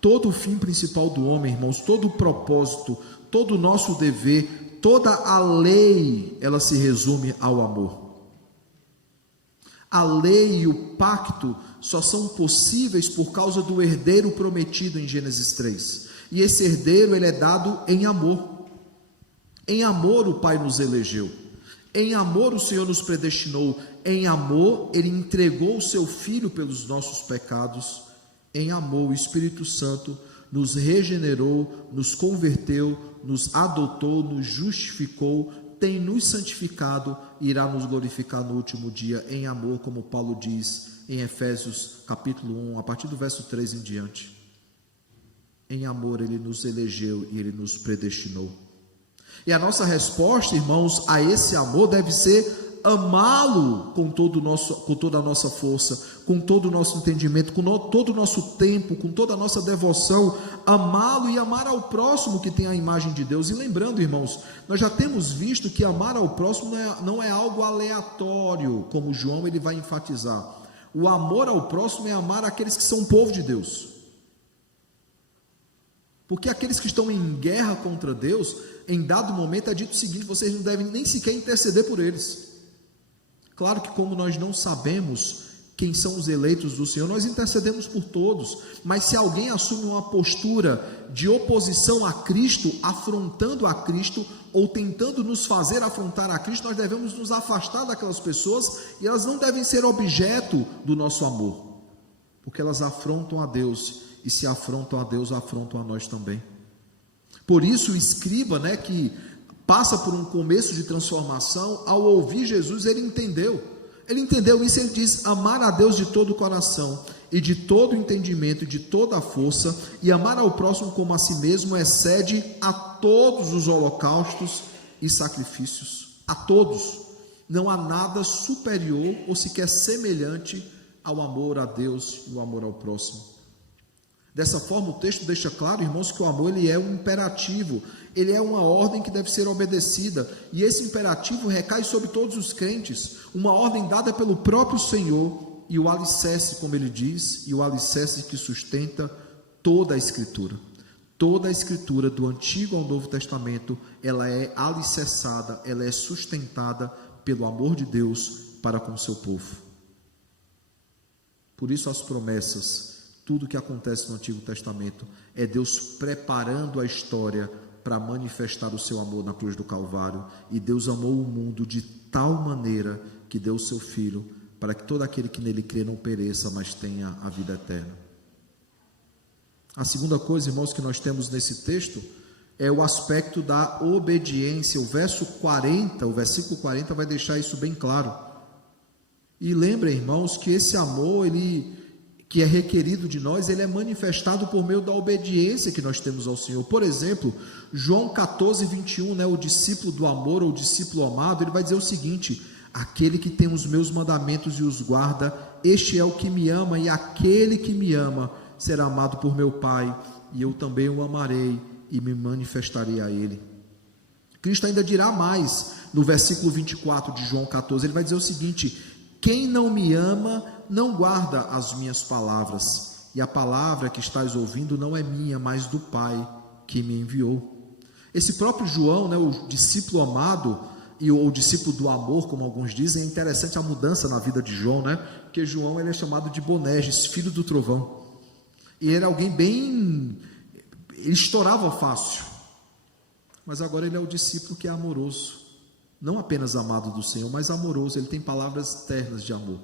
Todo o fim principal do homem, irmãos, todo o propósito, todo o nosso dever, toda a lei, ela se resume ao amor. A lei e o pacto só são possíveis por causa do herdeiro prometido em Gênesis 3. E esse herdeiro ele é dado em amor. Em amor o Pai nos elegeu. Em amor o Senhor nos predestinou. Em amor ele entregou o seu Filho pelos nossos pecados. Em amor o Espírito Santo nos regenerou, nos converteu, nos adotou, nos justificou, tem nos santificado e irá nos glorificar no último dia em amor, como Paulo diz em Efésios capítulo 1, a partir do verso 3 em diante. Em amor ele nos elegeu e ele nos predestinou. E a nossa resposta, irmãos, a esse amor deve ser amá-lo com toda a nossa força, com todo o nosso entendimento, com todo o nosso tempo, com toda a nossa devoção, amá-lo e amar ao próximo que tem a imagem de Deus. E lembrando, irmãos, nós já temos visto que amar ao próximo não é algo aleatório, como João ele vai enfatizar. O amor ao próximo é amar aqueles que são povo de Deus. Porque aqueles que estão em guerra contra Deus, em dado momento é dito o seguinte: vocês não devem nem sequer interceder por eles. Claro que como nós não sabemos quem são os eleitos do Senhor, nós intercedemos por todos, mas se alguém assume uma postura de oposição a Cristo, afrontando a Cristo, ou tentando nos fazer afrontar a Cristo, nós devemos nos afastar daquelas pessoas, e elas não devem ser objeto do nosso amor, porque elas afrontam a Deus, e se afrontam a Deus, afrontam a nós também. Por isso o escriba, que passa por um começo de transformação, ao ouvir Jesus, ele entendeu isso, ele diz: amar a Deus de todo o coração, e de todo o entendimento, e de toda a força, e amar ao próximo como a si mesmo, excede a todos os holocaustos e sacrifícios, a todos. Não há nada superior, ou sequer semelhante ao amor a Deus e o amor ao próximo. Dessa forma, o texto deixa claro, irmãos, que o amor ele é um imperativo, ele é uma ordem que deve ser obedecida, e esse imperativo recai sobre todos os crentes, uma ordem dada pelo próprio Senhor, e o alicerce, como ele diz, e o alicerce que sustenta toda a Escritura. Toda a Escritura, do Antigo ao Novo Testamento, ela é alicerçada, ela é sustentada pelo amor de Deus para com o seu povo. Por isso as promessas, tudo que acontece no Antigo Testamento é Deus preparando a história para manifestar o seu amor na cruz do Calvário. E Deus amou o mundo de tal maneira que deu o seu Filho para que todo aquele que nele crê não pereça, mas tenha a vida eterna. A segunda coisa, irmãos, que nós temos nesse texto é o aspecto da obediência. O versículo 40 vai deixar isso bem claro. E lembrem, irmãos, que esse amor, que é requerido de nós, ele é manifestado por meio da obediência que nós temos ao Senhor. Por exemplo, João 14, 21, o discípulo do amor, ou discípulo amado, ele vai dizer o seguinte: aquele que tem os meus mandamentos e os guarda, este é o que me ama, e aquele que me ama será amado por meu Pai, e eu também o amarei e me manifestarei a ele. Cristo ainda dirá mais, no versículo 24 de João 14, ele vai dizer o seguinte: quem não me ama, não guarda as minhas palavras, e a palavra que estás ouvindo não é minha, mas do Pai que me enviou. Esse próprio João, o discípulo amado, ou o discípulo do amor, como alguns dizem, é interessante a mudança na vida de João, porque João ele é chamado de Bonerges, filho do trovão, e ele era alguém ele estourava fácil, mas agora ele é o discípulo que é amoroso, não apenas amado do Senhor, mas amoroso, ele tem palavras ternas de amor.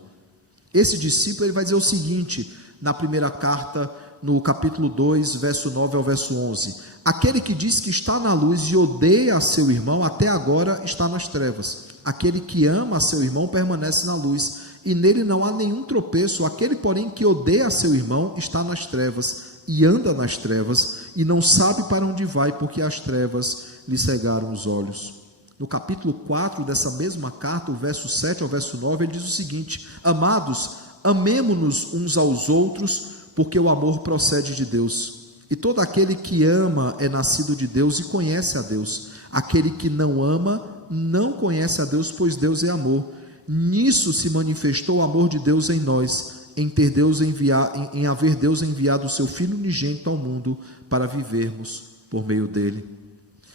Esse discípulo ele vai dizer o seguinte, na primeira carta, no capítulo 2, verso 9 ao verso 11: aquele que diz que está na luz e odeia a seu irmão, até agora está nas trevas. Aquele que ama a seu irmão permanece na luz, e nele não há nenhum tropeço. Aquele, porém, que odeia a seu irmão está nas trevas, e anda nas trevas, e não sabe para onde vai, porque as trevas lhe cegaram os olhos. No capítulo 4 dessa mesma carta, o verso 7 ao verso 9, ele diz o seguinte: amados, amemo-nos uns aos outros, porque o amor procede de Deus. E todo aquele que ama é nascido de Deus e conhece a Deus. Aquele que não ama não conhece a Deus, pois Deus é amor. Nisso se manifestou o amor de Deus em nós, em haver Deus enviado o seu Filho unigênito ao mundo para vivermos por meio dele.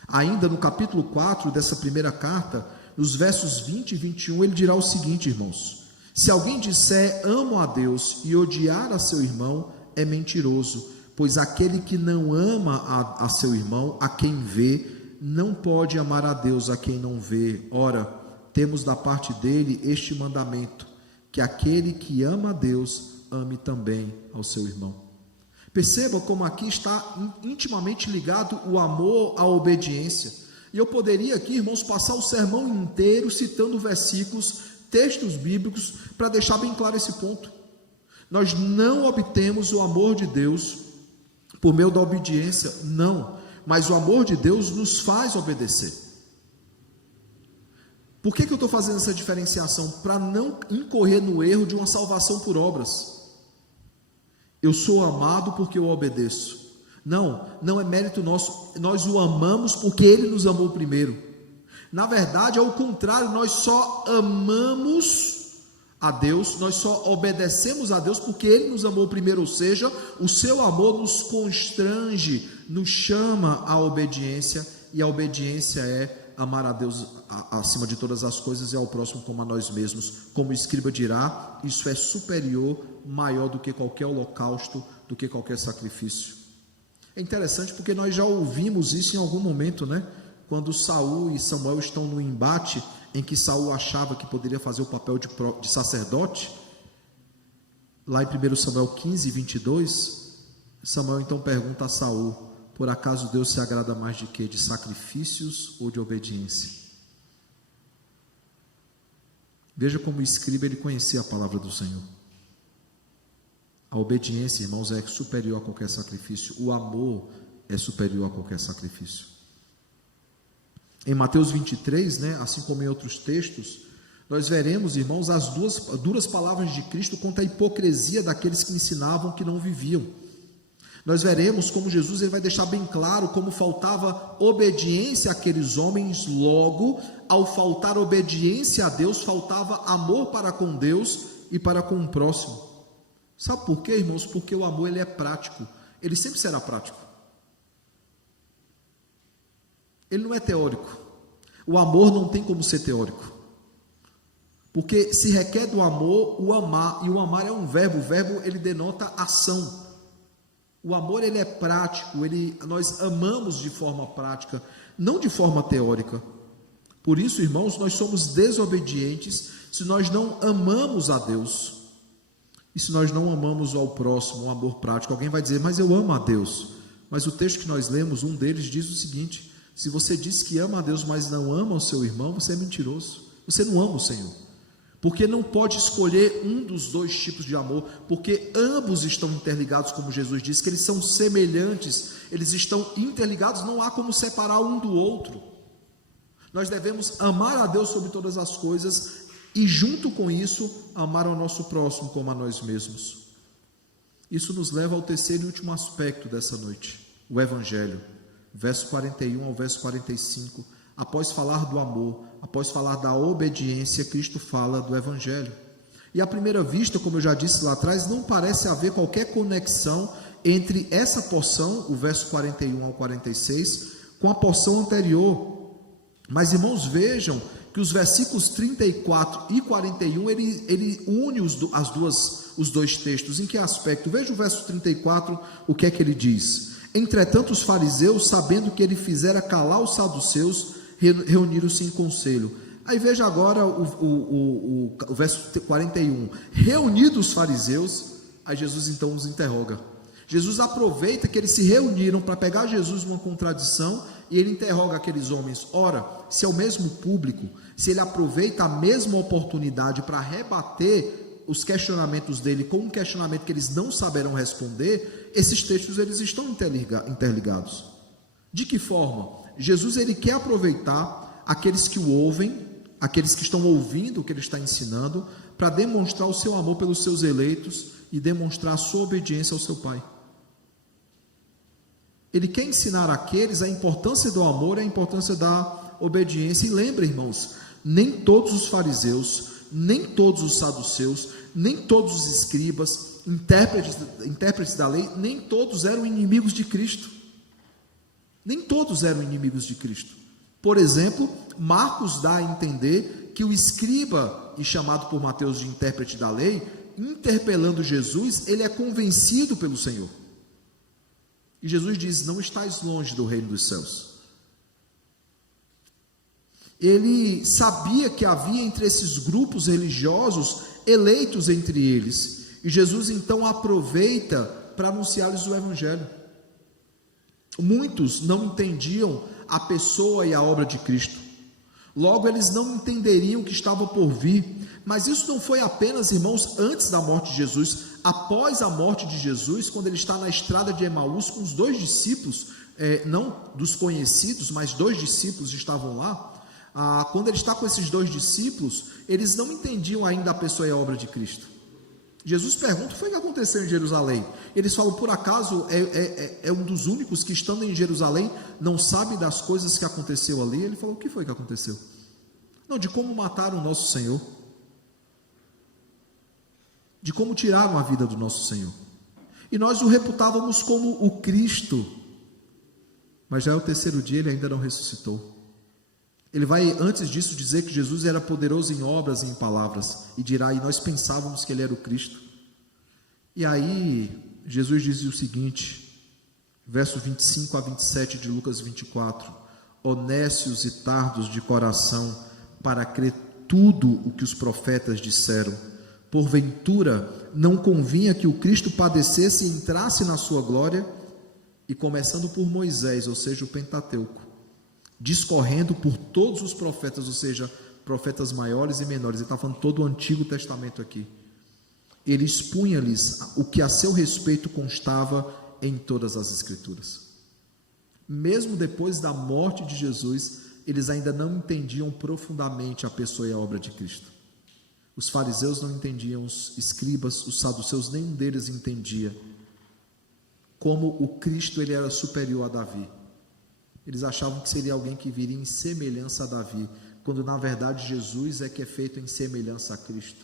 Ainda no capítulo 4 dessa primeira carta, nos versos 20 e 21, ele dirá o seguinte, irmãos: se alguém disser amo a Deus e odiar a seu irmão, é mentiroso, pois aquele que não ama a seu irmão, a quem vê, não pode amar a Deus a quem não vê. Ora, temos da parte dele este mandamento, que aquele que ama a Deus, ame também ao seu irmão. Perceba como aqui está intimamente ligado o amor à obediência. E eu poderia aqui, irmãos, passar o sermão inteiro citando versículos, textos bíblicos, para deixar bem claro esse ponto. Nós não obtemos o amor de Deus por meio da obediência, não. Mas o amor de Deus nos faz obedecer. Por que eu estou fazendo essa diferenciação? Para não incorrer no erro de uma salvação por obras. Eu sou amado porque eu obedeço. Não é mérito nosso, nós o amamos porque ele nos amou primeiro. Na verdade, é o contrário, nós só amamos a Deus, nós só obedecemos a Deus porque ele nos amou primeiro, ou seja, o seu amor nos constrange, nos chama à obediência, e a obediência é amar a Deus acima de todas as coisas e ao próximo como a nós mesmos. Como o escriba dirá, isso é superior, maior do que qualquer holocausto, do que qualquer sacrifício. É interessante porque nós já ouvimos isso em algum momento, quando Saul e Samuel estão no embate, em que Saul achava que poderia fazer o papel de sacerdote. Lá em 1 Samuel 15, 22, Samuel então pergunta a Saul: por acaso Deus se agrada mais de quê? De sacrifícios ou de obediência? Veja como o escriba ele conhecia a palavra do Senhor. A obediência, irmãos, é superior a qualquer sacrifício. O amor é superior a qualquer sacrifício. Em Mateus 23, assim como em outros textos, nós veremos, irmãos, as duras palavras de Cristo contra a hipocrisia daqueles que ensinavam que não viviam. Nós veremos como Jesus ele vai deixar bem claro como faltava obediência àqueles homens, logo, ao faltar obediência a Deus, faltava amor para com Deus e para com o próximo. Sabe por quê, irmãos? Porque o amor ele é prático, ele sempre será prático. Ele não é teórico. O amor não tem como ser teórico. Porque se requer do amor o amar, e o amar é um verbo, o verbo ele denota ação. O amor ele é prático, nós amamos de forma prática, não de forma teórica. Por isso, irmãos, nós somos desobedientes se nós não amamos a Deus e se nós não amamos ao próximo, um amor prático. Alguém vai dizer, mas eu amo a Deus. Mas o texto que nós lemos, um deles diz o seguinte: se você diz que ama a Deus, mas não ama o seu irmão, você é mentiroso. Você não ama o Senhor. Porque não pode escolher um dos dois tipos de amor, porque ambos estão interligados, como Jesus disse, que eles são semelhantes, eles estão interligados, não há como separar um do outro. Nós devemos amar a Deus sobre todas as coisas e, junto com isso, amar ao nosso próximo como a nós mesmos. Isso nos leva ao terceiro e último aspecto dessa noite, o Evangelho, verso 41 ao verso 45. Após falar do amor, após falar da obediência, Cristo fala do Evangelho. E à primeira vista, como eu já disse lá atrás, não parece haver qualquer conexão entre essa porção, o verso 41 ao 46, com a porção anterior. Mas, irmãos, vejam que os versículos 34 e 41, ele une os dois textos. Em que aspecto? Veja o verso 34, o que é que ele diz? Entretanto, os fariseus, sabendo que ele fizera calar os saduceus, reuniram-se em conselho. Aí veja agora o verso 41. Reunidos os fariseus, aí Jesus então os interroga. Jesus aproveita que eles se reuniram para pegar Jesus numa contradição e ele interroga aqueles homens. Ora, se é o mesmo público, se ele aproveita a mesma oportunidade para rebater os questionamentos dele com um questionamento que eles não saberão responder, esses textos eles estão interligados. De que forma? Jesus ele quer aproveitar aqueles que o ouvem, aqueles que estão ouvindo o que ele está ensinando, para demonstrar o seu amor pelos seus eleitos e demonstrar a sua obediência ao seu Pai. Ele quer ensinar àqueles a importância do amor e a importância da obediência. E lembre, irmãos, nem todos os fariseus, nem todos os saduceus, nem todos os escribas, intérpretes da lei, nem todos eram inimigos de Cristo. Nem todos eram inimigos de Cristo. Por exemplo, Marcos dá a entender que o escriba, e chamado por Mateus de intérprete da lei, interpelando Jesus, ele é convencido pelo Senhor. E Jesus diz, não estais longe do reino dos céus. Ele sabia que havia entre esses grupos religiosos eleitos entre eles. E Jesus então aproveita para anunciar-lhes o Evangelho. Muitos não entendiam a pessoa e a obra de Cristo. Logo, eles não entenderiam o que estava por vir. Mas isso não foi apenas, irmãos, antes da morte de Jesus. Após a morte de Jesus, quando ele está na estrada de Emaús com os dois discípulos, não dos conhecidos, mas dois discípulos estavam lá. Quando ele está com esses dois discípulos, eles não entendiam ainda a pessoa e a obra de Cristo. Jesus pergunta, o que foi que aconteceu em Jerusalém? Eles falam, por acaso é um dos únicos que estando em Jerusalém não sabe das coisas que aconteceu ali? Ele falou, o que foi que aconteceu? Não, de como mataram o nosso Senhor, de como tiraram a vida do nosso Senhor. E nós o reputávamos como o Cristo, mas já é o terceiro dia, ele ainda não ressuscitou. Ele vai, antes disso, dizer que Jesus era poderoso em obras e em palavras, e dirá, e nós pensávamos que ele era o Cristo. E aí, Jesus diz o seguinte, verso 25 a 27 de Lucas 24, honestos e tardos de coração, para crer tudo o que os profetas disseram, porventura não convinha que o Cristo padecesse e entrasse na sua glória? E começando por Moisés, ou seja, o Pentateuco, discorrendo por todos os profetas, ou seja, profetas maiores e menores, ele está falando todo o Antigo Testamento aqui, ele expunha-lhes o que a seu respeito constava em todas as Escrituras. Mesmo depois da morte de Jesus, eles ainda não entendiam profundamente a pessoa e a obra de Cristo. Os fariseus não entendiam, os escribas, os saduceus, nenhum deles entendia. como o Cristo ele era superior a Davi. Eles achavam que seria alguém que viria em semelhança a Davi, quando na verdade Jesus é que é feito em semelhança a Cristo.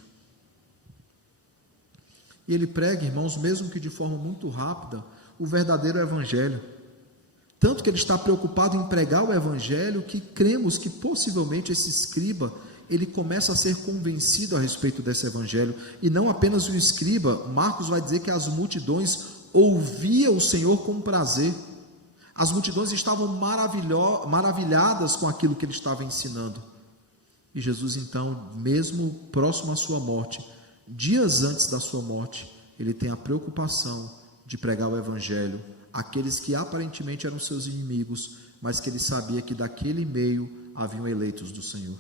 E ele prega, irmãos, mesmo que de forma muito rápida, o verdadeiro evangelho. Tanto que ele está preocupado em pregar o evangelho, que cremos que possivelmente esse escriba, ele começa a ser convencido a respeito desse evangelho. E não apenas o escriba, Marcos vai dizer que as multidões ouviam o Senhor com prazer. As multidões estavam maravilhadas com aquilo que ele estava ensinando. E Jesus então, mesmo próximo à sua morte, dias antes da sua morte, ele tem a preocupação de pregar o evangelho àqueles que aparentemente eram seus inimigos, mas que ele sabia que daquele meio haviam eleitos do Senhor.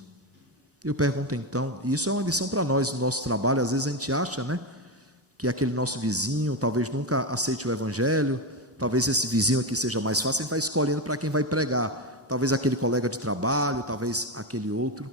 Eu pergunto então, e isso é uma lição para nós no nosso trabalho, às vezes a gente acha, que aquele nosso vizinho talvez nunca aceite o evangelho, talvez esse vizinho aqui seja mais fácil, a gente vai escolhendo para quem vai pregar, talvez aquele colega de trabalho, talvez aquele outro.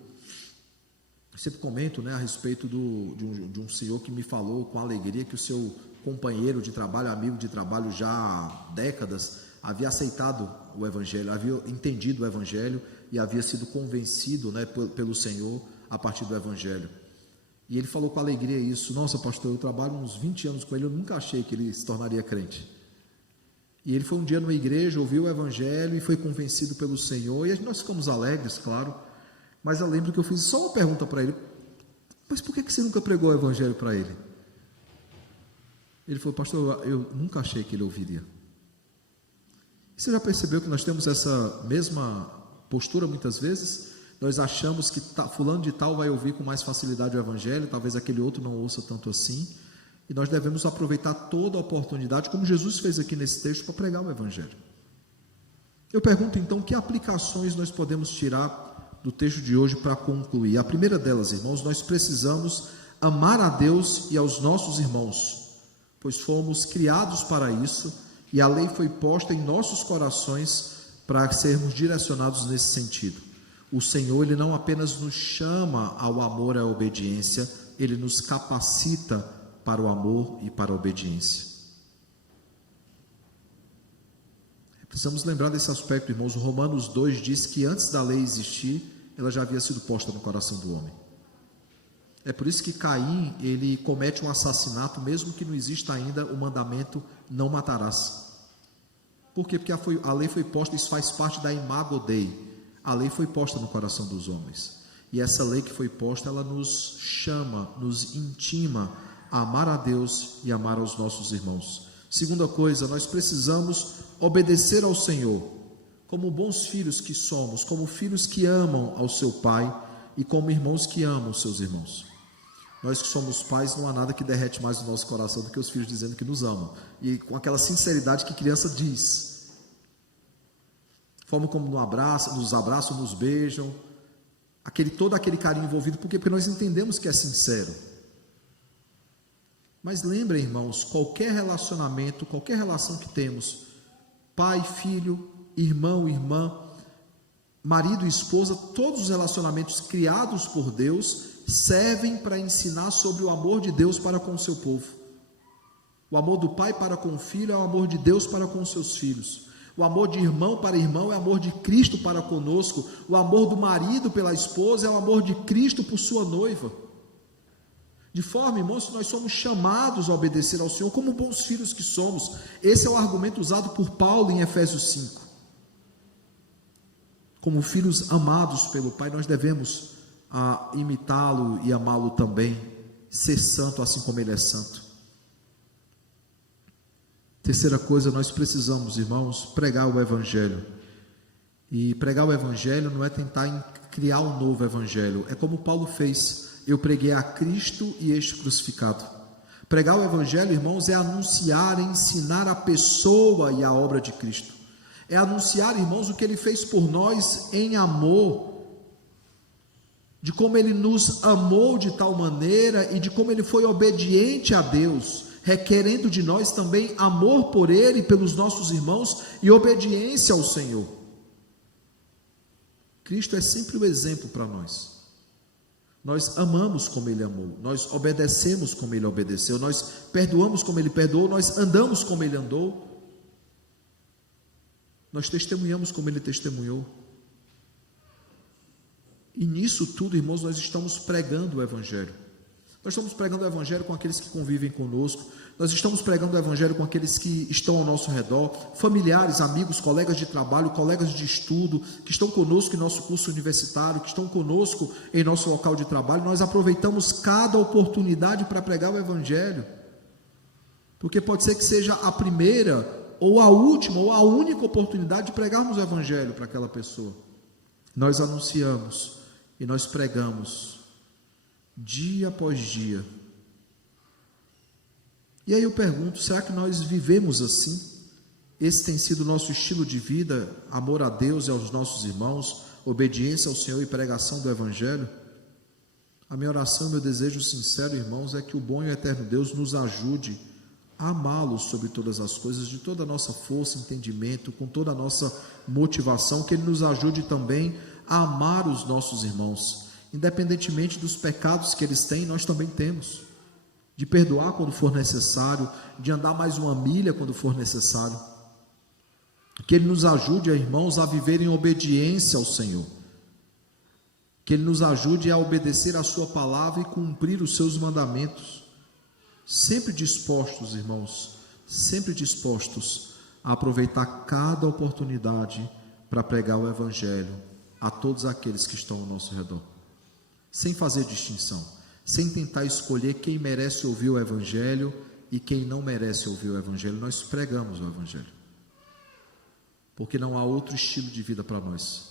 Eu sempre comento, a respeito de um senhor que me falou com alegria que o seu companheiro de trabalho, amigo de trabalho já há décadas, havia aceitado o evangelho, havia entendido o evangelho e havia sido convencido, pelo Senhor a partir do evangelho. E ele falou com alegria isso: nossa, pastor, eu trabalho uns 20 anos com ele, eu nunca achei que ele se tornaria crente. E ele foi um dia numa igreja, ouviu o evangelho e foi convencido pelo Senhor, e nós ficamos alegres, claro. Mas eu lembro que eu fiz só uma pergunta para ele: mas por que você nunca pregou o evangelho para ele? Ele falou: pastor, eu nunca achei que ele ouviria. E você já percebeu que nós temos essa mesma postura muitas vezes? Nós achamos que fulano de tal vai ouvir com mais facilidade o evangelho, talvez aquele outro não ouça tanto assim, e nós devemos aproveitar toda a oportunidade, como Jesus fez aqui nesse texto, para pregar o evangelho. Eu pergunto então, que aplicações nós podemos tirar do texto de hoje para concluir? A primeira delas, irmãos, nós precisamos amar a Deus e aos nossos irmãos, pois fomos criados para isso, e a lei foi posta em nossos corações para sermos direcionados nesse sentido. O Senhor, ele não apenas nos chama ao amor e à obediência, ele nos capacita para o amor e para a obediência. Precisamos lembrar desse aspecto, irmãos. O Romanos 2 diz que antes da lei existir, ela já havia sido posta no coração do homem. É por isso que Caim, ele comete um assassinato, mesmo que não exista ainda o mandamento não matarás. Por quê? Porque a lei foi posta, isso faz parte da imago Dei. A lei foi posta no coração dos homens. E essa lei que foi posta, ela nos chama, nos intima a amar a Deus e amar aos nossos irmãos. Segunda coisa, nós precisamos obedecer ao Senhor, como bons filhos que somos, como filhos que amam ao seu pai e como irmãos que amam os seus irmãos. Nós que somos pais, não há nada que derrete mais o nosso coração do que os filhos dizendo que nos amam, e com aquela sinceridade que criança diz, forma como nos abraçam, nos beijam, todo aquele carinho envolvido. Por quê? Porque nós entendemos que é sincero. Mas lembrem, irmãos, qualquer relacionamento, qualquer relação que temos, pai, filho, irmão, irmã, marido e esposa, todos os relacionamentos criados por Deus servem para ensinar sobre o amor de Deus para com o seu povo. O amor do pai para com o filho é o amor de Deus para com os seus filhos. O amor de irmão para irmão é o amor de Cristo para conosco. O amor do marido pela esposa é o amor de Cristo por sua noiva. De forma, irmãos, nós somos chamados a obedecer ao Senhor como bons filhos que somos. Esse é o argumento usado por Paulo em Efésios 5. Como filhos amados pelo Pai, nós devemos imitá-lo e amá-lo também, ser santo assim como ele é santo. Terceira coisa, nós precisamos, irmãos, pregar o evangelho. E pregar o evangelho não é tentar criar um novo evangelho, é como Paulo fez: eu preguei a Cristo e este crucificado. Pregar o evangelho, irmãos, é anunciar, ensinar a pessoa e a obra de Cristo. É anunciar, irmãos, o que ele fez por nós em amor, de como ele nos amou de tal maneira e de como ele foi obediente a Deus, requerendo de nós também amor por ele e pelos nossos irmãos e obediência ao Senhor. Cristo é sempre o exemplo para nós. Nós amamos como ele amou, nós obedecemos como ele obedeceu, nós perdoamos como ele perdoou, nós andamos como ele andou. Nós testemunhamos como ele testemunhou. E nisso tudo, irmãos, nós estamos pregando o Evangelho. Nós estamos pregando o Evangelho com aqueles que convivem conosco. Nós estamos pregando o Evangelho com aqueles que estão ao nosso redor, familiares, amigos, colegas de trabalho, colegas de estudo, que estão conosco em nosso curso universitário, que estão conosco em nosso local de trabalho. Nós aproveitamos cada oportunidade para pregar o Evangelho, porque pode ser que seja a primeira, ou a última, ou a única oportunidade de pregarmos o Evangelho para aquela pessoa. Nós anunciamos e nós pregamos dia após dia. E aí eu pergunto, será que nós vivemos assim? Esse tem sido o nosso estilo de vida, amor a Deus e aos nossos irmãos, obediência ao Senhor e pregação do Evangelho? A minha oração, meu desejo sincero, irmãos, é que o bom e eterno Deus nos ajude a amá-lo sobre todas as coisas, de toda a nossa força, entendimento, com toda a nossa motivação, que Ele nos ajude também a amar os nossos irmãos, independentemente dos pecados que eles têm, nós também temos, de perdoar quando for necessário, de andar mais uma milha quando for necessário, que Ele nos ajude, irmãos, a viver em obediência ao Senhor, que Ele nos ajude a obedecer a sua palavra e cumprir os seus mandamentos, sempre dispostos, irmãos, sempre dispostos a aproveitar cada oportunidade para pregar o Evangelho a todos aqueles que estão ao nosso redor, sem fazer distinção, sem tentar escolher quem merece ouvir o Evangelho e quem não merece ouvir o Evangelho. Nós pregamos o Evangelho, porque não há outro estilo de vida para nós.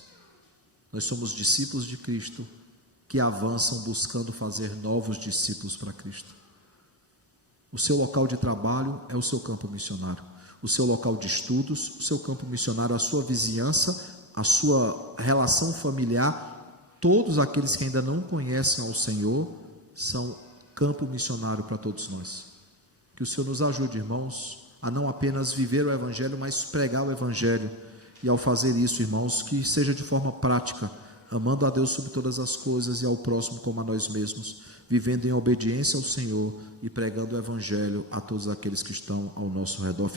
Nós somos discípulos de Cristo que avançam buscando fazer novos discípulos para Cristo. O seu local de trabalho é o seu campo missionário, o seu local de estudos, o seu campo missionário, a sua vizinhança, a sua relação familiar, todos aqueles que ainda não conhecem ao Senhor são campo missionário para todos nós. Que o Senhor nos ajude, irmãos, a não apenas viver o Evangelho, mas pregar o Evangelho. E ao fazer isso, irmãos, que seja de forma prática, amando a Deus sobre todas as coisas e ao próximo como a nós mesmos, vivendo em obediência ao Senhor e pregando o Evangelho a todos aqueles que estão ao nosso redor.